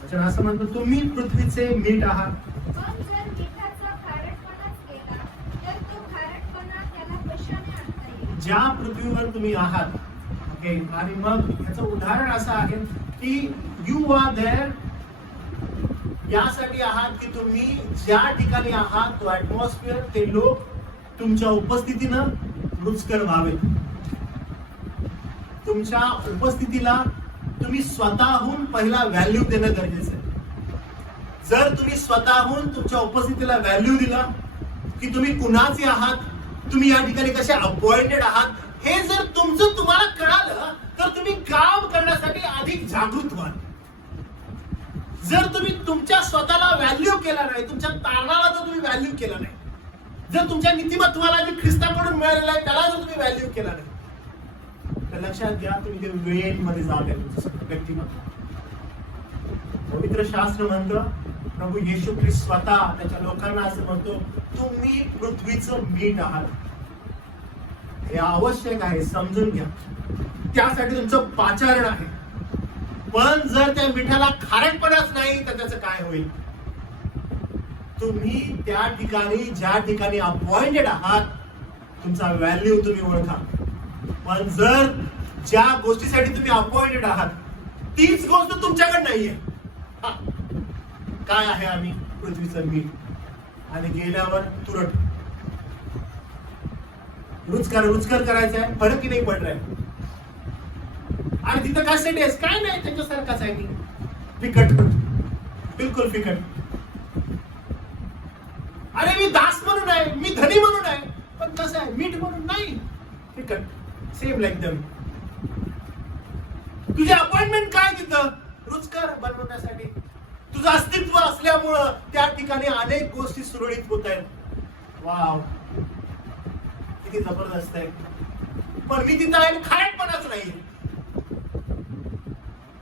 वचन असं म्हणतो, तुम्ही पृथ्वीचे मीठ आहात. ज्या पृथ्वीवर तुम्ही आहात, ओके, आणि मग याचं उदाहरण असं आहे की यू आर देअर, यासाठी आहात की तुम्ही ज्या ठिकाणी आहात तो ऍटमॉस्फिअर, ते लोक तुमच्या उपस्थितीनं रुचकर व्हावे. तुमच्या उपस्थितीला तुम्ही स्वतःहून पहिला व्हॅल्यू देणं गरजेचं आहे. जर तुम्ही स्वतःहून तुमच्या उपस्थितीला व्हॅल्यू दिला की तुम्ही कुणाचे आहात, तुम्ही या ठिकाणी कसे अपॉइंटेड आहात, हे जर तुमचं तुम्हाला कळालं तर तुम्ही काम करण्यासाठी अधिक जागृत व्हाल. जर तुम्ही तुमच्या स्वतःला व्हॅल्यू केला नाही, तुमच्या तारणाला जर तुम्ही व्हॅल्यू केला नाही, जर तुमच्या नीतिमत्वाला जे ख्रिस्ताकडून मिळालेलं आहे त्याला जर तुम्ही व्हॅल्यू केला नाही, तर लक्षात घ्या तुम्ही ते वेळेमध्ये जात आहे तुमचं व्यक्तिमत्व. पवित्र शास्त्र म्हणतं, प्रभू येशू ख्रिस्त स्वतः त्याच्या लोकांना असं म्हणतो, तुम्ही पृथ्वीचं मीठ आहात. हे आवश्यक आहे, समजून घ्या. त्यासाठी तुमचं पाचारण आहे. पण जर त्या मिठाला खारटपणाच नाही तर त्याचं काय होईल? तुम्ही त्या ठिकाणी ज्या ठिकाणी अपॉइंटेड आहात तुमचा व्हॅल्यू तुम्ही ओळखा. पण जर ज्या गोष्टीसाठी तुम्ही अपॉइंटेड आहात तीच गोष्ट तुमच्याकडे नाहीये, काय आहे? आम्ही पृथ्वीचं मीठ. आणि गेल्यावर तुरट. रुचकर करायचं आहे, फरक की नाही पड रहा है. आणि तिथं कशासाठी आहेस? काय नाही, त्याच्यासारखाच आहे मी. फिकट, बिलकुल फिकट. अरे मी दास म्हणून आहे, मी धनी म्हणून आहे, पण कसं आहे मीठ म्हणून नाही. फिकट, सेम लाईक दम. तुझे अपॉइंटमेंट काय तिथं? रुचकर बनवण्यासाठी. तुझं अस्तित्व असल्यामुळं त्या ठिकाणी अनेक गोष्टी सुरळीत होत आहेत. वाव, किती जबरदस्त आहे. पण मी तिथं आहे, खारटपणाच नाही.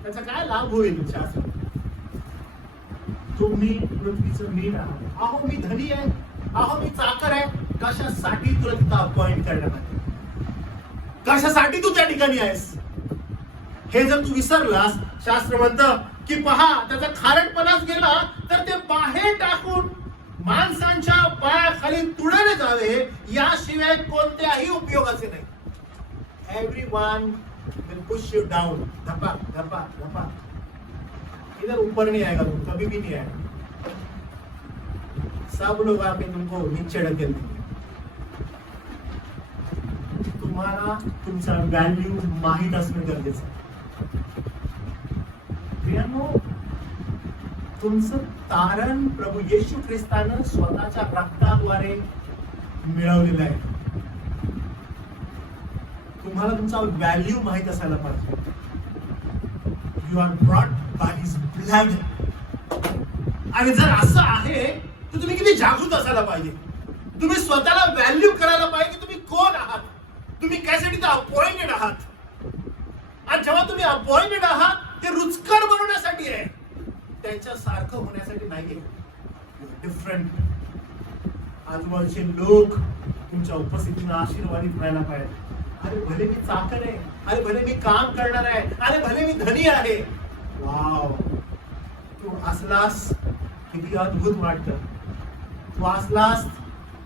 त्याचा काय लाभ होईल? शास्त्र, तुम्ही पृथ्वीचं मीठ आहात. अहो मी धनी आहे, अहो मी चाकर आहे. कशासाठी तुला तिथं अपॉइंट करण्यात आले? कशासाठी तू त्या ठिकाणी आहेस? हे जर तू विसरलास, शास्त्र म्हणतं की पहा, त्याचा खारटपणाच गेला तर ते बाहेर टाकून माणसांच्या पायाखाली तुडवले जावे, याशिवाय कोणत्याही उपयोगाचे नाही. Everyone will push you down. धपा धपा धपा. इधर ऊपर नहीं आएगा तुम, कभी भी नहीं आएगा. सब लोग आके तुमको नीचे ढकेल देंगे. तुम्हाला तुमचा व्हॅल्यू माहित असणं गरजेचं आहे. प्रियांनो, तुमचं तारण प्रभू येशू ख्रिस्तानं स्वतःच्या रक्ताद्वारे मिळवलेलं आहे. तुम्हाला तुमचा व्हॅल्यू माहित असायला पाहिजे. You are brought by his blood. आणि जर असं आहे तर तुम्ही किती जागृत असायला पाहिजे. तुम्ही स्वतःला व्हॅल्यू करायला पाहिजे. तुम्ही कोण आहात, तुम्ही कशासाठी अपॉइंटेड आहात. आणि जेव्हा तुम्ही अपॉइंटेड आहात, ते रुचकर बनवण्यासाठी आहे, त्यांच्यासारखं होण्यासाठी नाहीये. डिफरंट. आजूबाजूचे लोक तुमच्या उपस्थितीनं आशीर्वादित व्हायला पाहिजे. अरे भले मी चाकर आहे, अरे भले मी काम करणार आहे, अरे भले मी धनी आहे. वाव, तू असलास किती अद्भुत वाटतं. तू असलास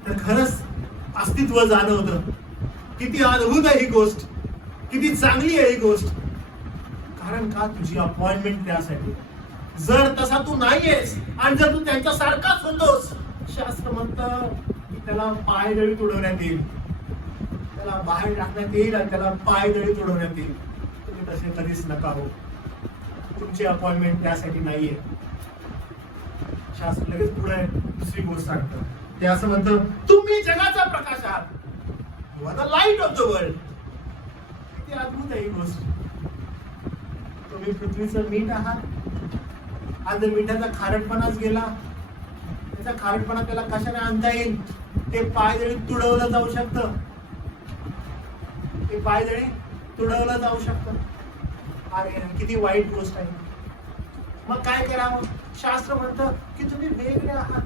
तर खरंच अस्तित्व जाणवतं. किती अद्भुत आहे ही गोष्ट, किती चांगली आहे ही गोष्ट. कारण का? तुझी अपॉइंटमेंट त्यासाठी. जर तसा तू नाहीयेस आणि जर तू त्यांच्यासारखाच होतोस, शास्त्र म्हणतं की त्याला पायदळी तुडवण्यात येईल, त्याला बाहेर टाकण्यात येईल आणि त्याला पायदळी तुडवण्यात येईल. तुम्ही तसे कधीच नका हो. तुमची अपॉइंटमेंट त्यासाठी नाहीये. शास्त्र लगेच पुढे दुसरी गोष्ट सांगतं. ते असं म्हणतं, तुम्ही जगाचा प्रकाश आहात. You are the light of the world. किती अद्भुत आहे ही गोष्ट. तुम्ही पृथ्वीचं मीठ आहात. आज जर मिठाचा खारटपणाच गेला, त्याचा खारटपणा त्याला कशाने आणता येईल? ते पायदळी तुडवलं जाऊ शकतं. ते पायदळी तुडवलं जाऊ शकतं. अरे किती वाईट गोष्ट आहे. मग काय करावं? शास्त्र म्हणतं की तुम्ही वेगळे आहात.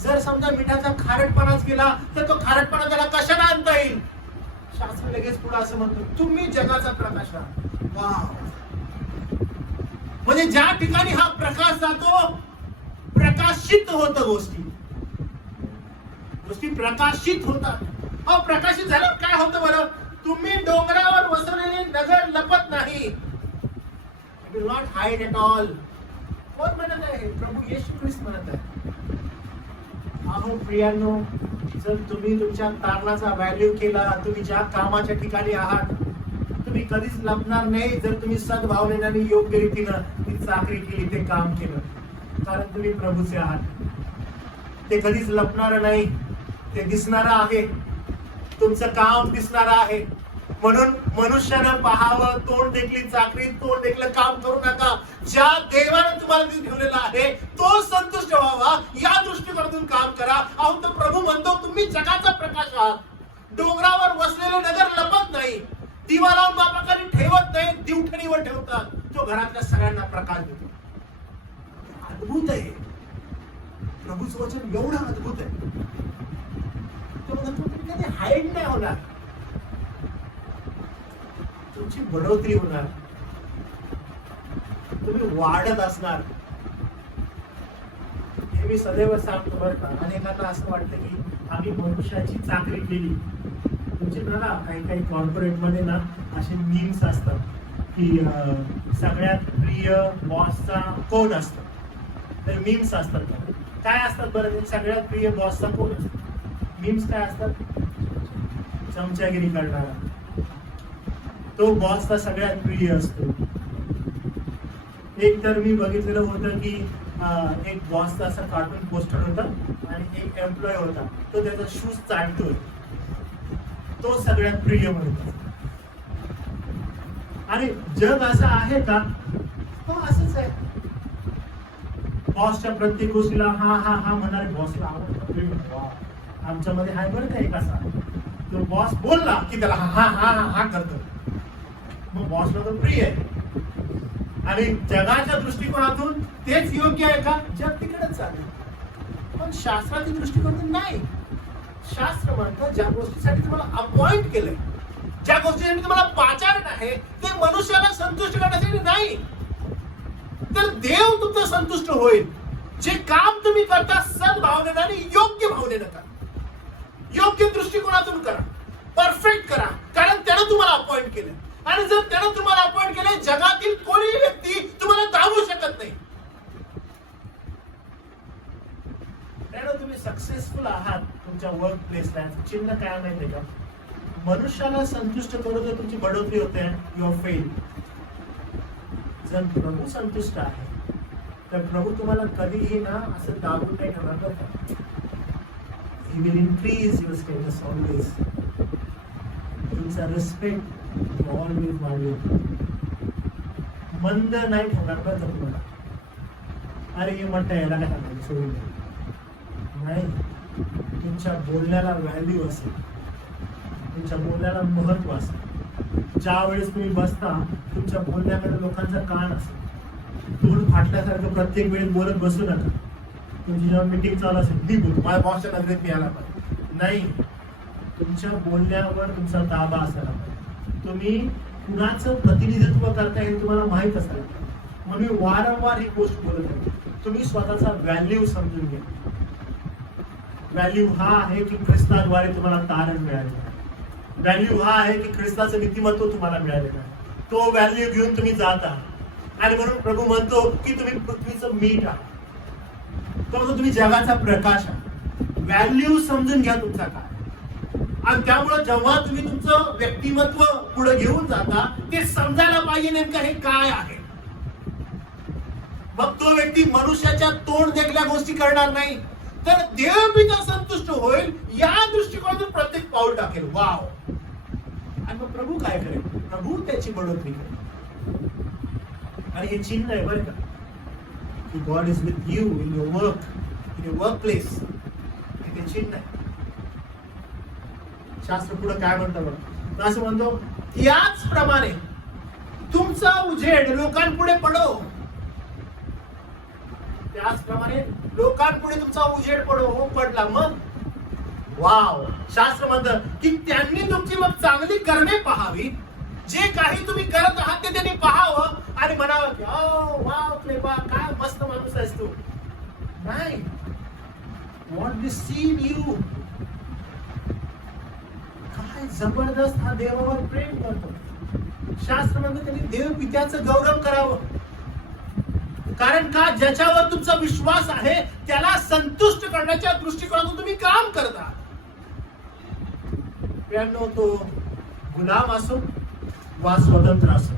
जर समजा मिठाचा खारटपणाच गेला तर तो खारटपणा त्याला कशाने आणता येईल? शास्त्र लगेच पुढे असं म्हणतं, तुम्ही जगाचा प्रकाश आहात. वाव. म्हणजे ज्या ठिकाणी हा प्रकाश जातो, प्रकाशित होतं गोष्टी प्रकाशित होतात. प्रकाशित झाल्यावर काय होतं बरं? तुम्ही डोंगरावर वसवलेले नगर लपत नाही. It will not hide at all. कोण म्हणत आहे? प्रभू येशू ख्रिस्त म्हणत आहे. अहो प्रियांनो, जर तुम्ही तुमच्या तारणाचा व्हॅल्यू केला, तुम्ही ज्या कामाच्या ठिकाणी आहात, तुम्ही कधीच लपणार नाही. जर तुम्ही सद्भावनेने आणि योग्य रीतीनं ती चाकरी केली, ते काम केलं, कारण तुम्ही प्रभूचे आहात. ते कधीच लपणार नाही. ते दिसणार आहे. तुमचं काम दिसणार आहे. म्हणून मनुष्यानं पाहावं, तोंड देखली चाकरी, तोंड देखलं काम करू नका. ज्या देवाने तुम्हाला ठेवलेला आहे तो संतुष्ट व्हावा, या दृष्टिकोनातून काम करा. अहो तर प्रभू म्हणतो, तुम्ही जगाचा प्रकाश आहात. डोंगरावर वसलेलं नगर लपत नाही. दिवा लावून बापाकडे ठेवत नाही, दिवठणीवर ठेवतात. तो घरातल्या सगळ्यांना प्रकाश देतो. अद्भुत आहे. प्रभूचं वचन एवढं अद्भुत आहे. तो म्हणतो तुम्ही कधी हाईड नाही होणार. तुमची बढोतरी होणार. तुम्ही वाढत असणार. हे मी सदैव सांगतो बरं का. अनेकांना असं वाटतं की आम्ही मनुष्याची चाकरी केली. तुमचे ना काही कॉर्पोरेट मध्ये ना असे मीम्स असतात की सगळ्यात प्रिय बॉसचा कोण असतं. तर मीम्स असतात. काय असतात बरं सगळ्यात प्रिय बॉसचा कोण असतो? मीम्स काय असतात? चमचागिरी करणारा तो बॉसचा सगळ्यात प्रिय असतो. एक तर मी बघितलेलं होतं की एक बॉसचा असं कार्टून पोस्टर होता आणि एक एम्प्लॉय होता, तो त्याचा शूज चाटतोय, तो सगळ्यात प्रिय म्हणतो. आणि जग असं आहे का? हो असंच आहे. बॉसच्या प्रत्येक गोष्टीला हा हा हा म्हणारे बॉसला आवडतं. आमच्यामध्ये हाय बरं का एक असा, तो बॉस बोलला की त्याला हा हा हा हा हा करतो, मग बॉसला तो प्रिय आहे. आणि जगाच्या दृष्टिकोनातून तेच योग्य आहे का? जग तिकडेच चालेल. पण शास्त्राच्या दृष्टिकोनातून नाही. शास्त्र म्हणतं ज्या गोष्टीसाठी तुम्हाला अपॉइंट केलंय, ज्या गोष्टीसाठी तुम्हाला पाचारण आहे, ते मनुष्याला संतुष्ट करण्यासाठी नाही, तर देव तुमचं संतुष्ट होईल. जे काम तुम्ही करता सद्भावनेनं आणि योग्य भावनेनं करा, योग्य दृष्टिकोनातून करा, परफेक्ट करा, कारण त्यानं तुम्हाला अपॉइंट केलं. आणि जर त्यानं तुम्हाला अपॉइंट केलं, जगातील कोणीही व्यक्ती तुम्हाला दाबू शकत नाही. त्यानं तुम्ही सक्सेसफुल आहात तुमच्या वर्क प्लेसला. चिन्ह काय माहितीये का? मनुष्याला संतुष्ट करून जर तुमची बढोतरी होते, यू आर फेल. जर प्रभू संतुष्ट आहे तर प्रभू तुम्हाला कधीही ना असं दाबून नाही ठेवणार बरं. He will increase your status always. तुमचा रिस्पेक्ट ऑलवेज वाढवेल. मंद नाही ठेवणार बरं तुम्हाला. अरे हे म्हणता याला काय सांगायचं सोडून नाही. तुमच्या बोलण्याला व्हॅल्यू असेल, तुमच्या बोलण्याला महत्व असेल. ज्या वेळेस तुम्ही बसता तुमच्या बोलण्याकडे लोकांचा कान असेल. तोंड फाटल्यासारखं प्रत्येक वेळेस बोलत बसू नका. तुमची जेव्हा मीटिंग चालू असेल मी बोलतो, माझ्या बॉसच्या नजरेत मी आला पाहिजे नाही. तुमच्या बोलण्यावर तुमचा ताबा असायला पाहिजे. तुम्ही कुणाचं प्रतिनिधित्व करताय हे तुम्हाला माहित असायला पाहिजे. म्हणून मी वारंवार ही गोष्ट बोलत आहे, तुम्ही स्वतःचा व्हॅल्यू समजून घ्या. व्हॅल्यू हा आहे की ख्रिस्ताद्वारे तुम्हाला तारण मिळाले. व्हॅल्यू हा आहे की ख्रिस्ताचं नीतिमत्व तुम्हाला मिळालेलं आहे. तो व्हॅल्यू घेऊन तुम्ही जाता. आणि म्हणून प्रभू म्हणतो की तुम्ही पृथ्वीचं मीठ आहात, तुम्ही जगाचा प्रकाश आहात. व्हॅल्यू समजून घ्या तुमचा काय. आणि त्यामुळे जेव्हा तुम्ही तुमचं व्यक्तिमत्व पुढे घेऊन जाता, ते समजायला पाहिजे नेमकं हे काय आहे. मग तो व्यक्ती मनुष्याच्या तोंड देखल्या गोष्टी करणार नाही, तर देव पिता संतुष्ट होईल या दृष्टिकोनातून प्रत्येक पाऊल टाकेल. वाव. आणि मग प्रभू काय करेल? प्रभू त्याची बढोतरी करेल. आणि हे चिन्ह आहे बरं का, की God is with you in your work, in your work place. हे चिन्ह आहे. शास्त्र पुढे काय म्हणतं बघ, असं म्हणतो याचप्रमाणे तुमचा उजेड लोकांपुढे पडो. त्याचप्रमाणे लोकांपुढे तुमचा उजेड पडो. हो पडला मग वाव. शास्त्र म्हणतं की त्यांनी तुमची मग चांगली करणे पाहावी. जे काही तुम्ही करत आहात ते त्यांनी पाहावं आणि म्हणावं की ओ वाव क्लेबा, काय मस्त माणूस आहेस तू. नाही, what they see in you. काय जबरदस्त हा देवावर प्रेम करतो. शास्त्र म्हणतं त्यांनी देव पित्याचं गौरव करावं. कारण का? ज्याच्यावर तुमचा विश्वास आहे त्याला संतुष्ट करण्याच्या दृष्टिकोनातून तुम्ही काम करत आहात. तो गुलाम असो वा स्वतंत्र असो,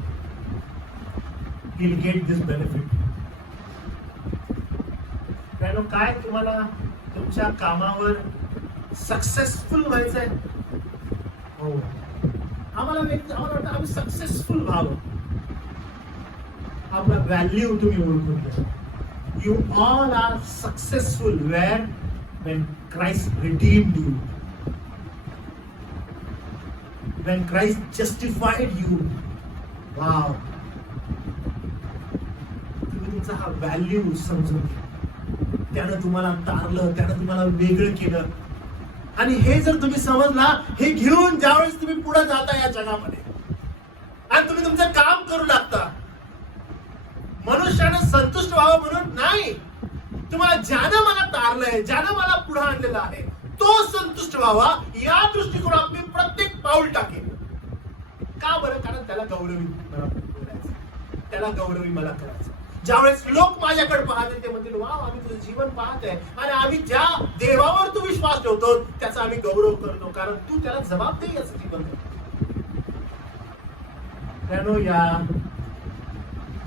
he'll get this benefit. काय तुम्हाला तुमच्या कामावर सक्सेसफुल व्हायचंय? हो, आम्हाला वाटतं आम्ही सक्सेसफुल व्हावं. आपला व्हॅल्यू तुम्ही ओळखून घ्या. You all are successful when Christ redeemed you, when Christ justified you. Wow. तुम्ही तुमचा हा व्हॅल्यू समजून घ्या. त्यानं तुम्हाला तारलं, त्यानं तुम्हाला वेगळं केलं. आणि हे जर तुम्ही समजला, हे घेऊन ज्यावेळेस तुम्ही पुढे जाता या जगामध्ये आणि तुम्ही तुमचं काम करू लागता, मनुष्यानं संतुष्ट व्हावं म्हणून नाही, तुम्हाला ज्यानं मला तारलंय, ज्यानं मला पुढे आणलेलं आहे, तो संतुष्ट व्हावा या दृष्टिकोनात मी प्रत्येक पाऊल टाकेन. का बरं? कारण त्याला गौरवी मला बोलायचं, त्याला गौरवी मला करायचं. ज्यावेळेस लोक माझ्याकडे पाहतील ते म्हणतील वाव, आम्ही तुझं जीवन पाहत आहे आणि आम्ही ज्या देवावर तू विश्वास ठेवतो त्याचा आम्ही गौरव करतो, कारण तू त्याला जबाब दे याचं जीवन करतो. या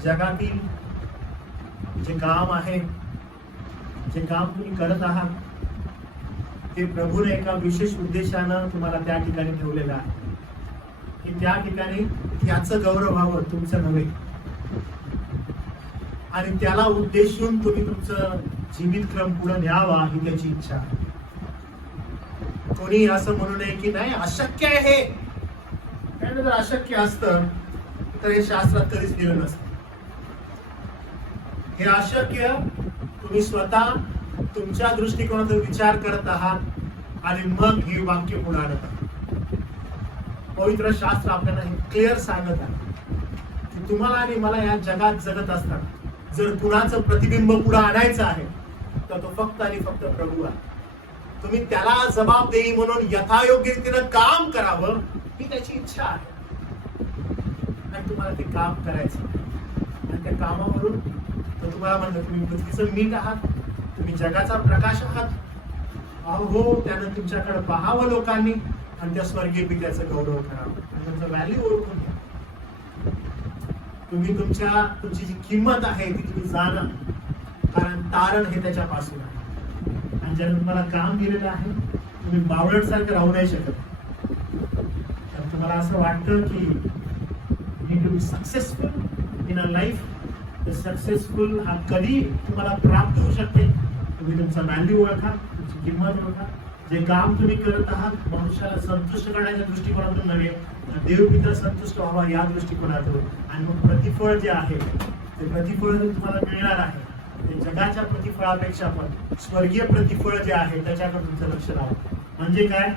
जगातील जे काम आहे, जे काम तुम्ही करत आहात, ते प्रभूने एका विशेष उद्देशानं तुम्हाला त्या ठिकाणी ठेवलेलं आहे की त्या ठिकाणी याचं गौरव व्हावं, तुमचं नव्हे. आणि त्याला उद्देशून तुम्ही तुमचं जीवितक्रम पुढे न्यावा ही त्याची इच्छा आहे. कोणी असं म्हणू नये की नाही अशक्य आहे हे. कारण जर अशक्य असतं तर हे शास्त्रात कधीच लिहिलं नसतं. हे अशक्य तुम्ही स्वतः तुमच्या दृष्टिकोनातून विचार करत आहात आणि मग हे वाक्य पुढे आणत आहात. पवित्र शास्त्र आपल्याला हे क्लिअर सांगत आहे की तुम्हाला आणि मला या जगात जगत असताना जर कुणाचं प्रतिबिंब पुढे आणायचं आहे तर तो फक्त आणि फक्त प्रभू आहे. तुम्ही त्याला जबाबदेही म्हणून यथायोग्य रीतीनं काम करावं ही त्याची इच्छा आहे आणि तुम्हाला ते काम करायचं. आणि त्या कामावरून तो तुम्हाला म्हणलं तुम्ही पृथ्वीचं मीठ आहात, तुम्ही जगाचा प्रकाश आहात. अहो, त्यानं तुमच्याकडे पाहावं लोकांनी आणि त्या स्वर्गीय पित्याचं गौरव करावं आणि तुमचं व्हॅल्यू ओळखून घ्या. तुम्ही तुमची जी किंमत आहे ती तुम्ही जाणा, कारण तारण हे त्याच्यापासून आहे. आणि ज्याने तुम्हाला काम दिलेलं आहे तुम्ही बावळट सारखं राहू नाही शकत. तर तुम्हाला असं वाटतं की need to be successful in a life. Successful हा कधी तुम्हाला प्राप्त होऊ शकते. तुम्ही तुमचा व्हॅल्यू ओळखा, तुमची किंमत ओळखा. जे काम तुम्ही करत आहात मनुष्याला संतुष्ट करण्याच्या दृष्टिकोनातून नव्हे, देवपिता संतुष्ट व्हावा या दृष्टिकोनातून. आणि मग प्रतिफळ जे आहे ते प्रतिफळ तुम्हाला मिळणार आहे ते जगाच्या प्रतिफळापेक्षा पण स्वर्गीय प्रतिफळ जे आहे त्याच्याकडे तुमचं लक्ष लावा. म्हणजे काय,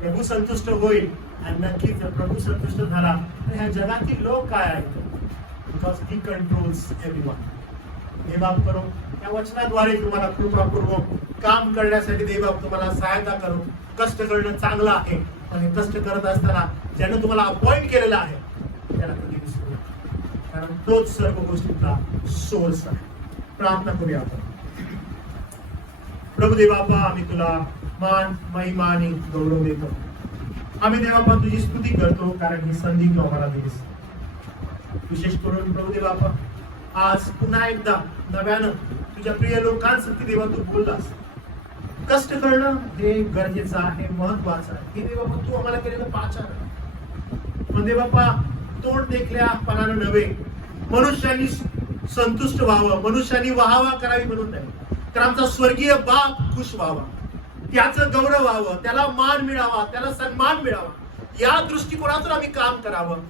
प्रभू संतुष्ट होईल आणि नक्कीच जर प्रभू संतुष्ट झाला तर ह्या जगातील लोक काय आहेत, बिकॉज ही कंट्रोल्स एव्हरीवन. देवबाप करो या वचनाद्वारे तुम्हाला कृपापूर्वक काम करण्यासाठी देवबाप तुम्हाला सहायता करो. कष्ट करणं चांगलं आहे पण हे कष्ट करत असताना ज्यानं तुम्हाला अपॉइंट केलेलं आहे त्याला कधी विसरू नका, कारण तोच सर्व गोष्टींचा सोर्स आहे. प्रार्थना करूया आपण. प्रभू देवबापा, आम्ही तुला मान, महिमा आणि गौरव देतो. आम्ही देवबापा तुझी स्तुती करतो कारण ही संधी तू आम्हाला दिलीस. विशेष करून प्रभू देवबापा आज पुन्हा एकदा नव्यानं तुझ्या प्रिय लोकांसाठी देवा तू बोललास. कष्ट करणं हे गरजेचं आहे, महत्वाचं आहे. हे देवबापा तू आम्हाला केलेलं पाचार आहे. पण देवबापा तोंड देखल्यापणानं नव्हे, मनुष्यानी संतुष्ट व्हावं, मनुष्यानी वाहवा करावी म्हणून नाही, तर आमचा स्वर्गीय बाप खुश व्हावा, त्याचं गौरव व्हावं, त्याला मान मिळावा, त्याला सन्मान मिळावा या दृष्टिकोनातून आम्ही काम करावं.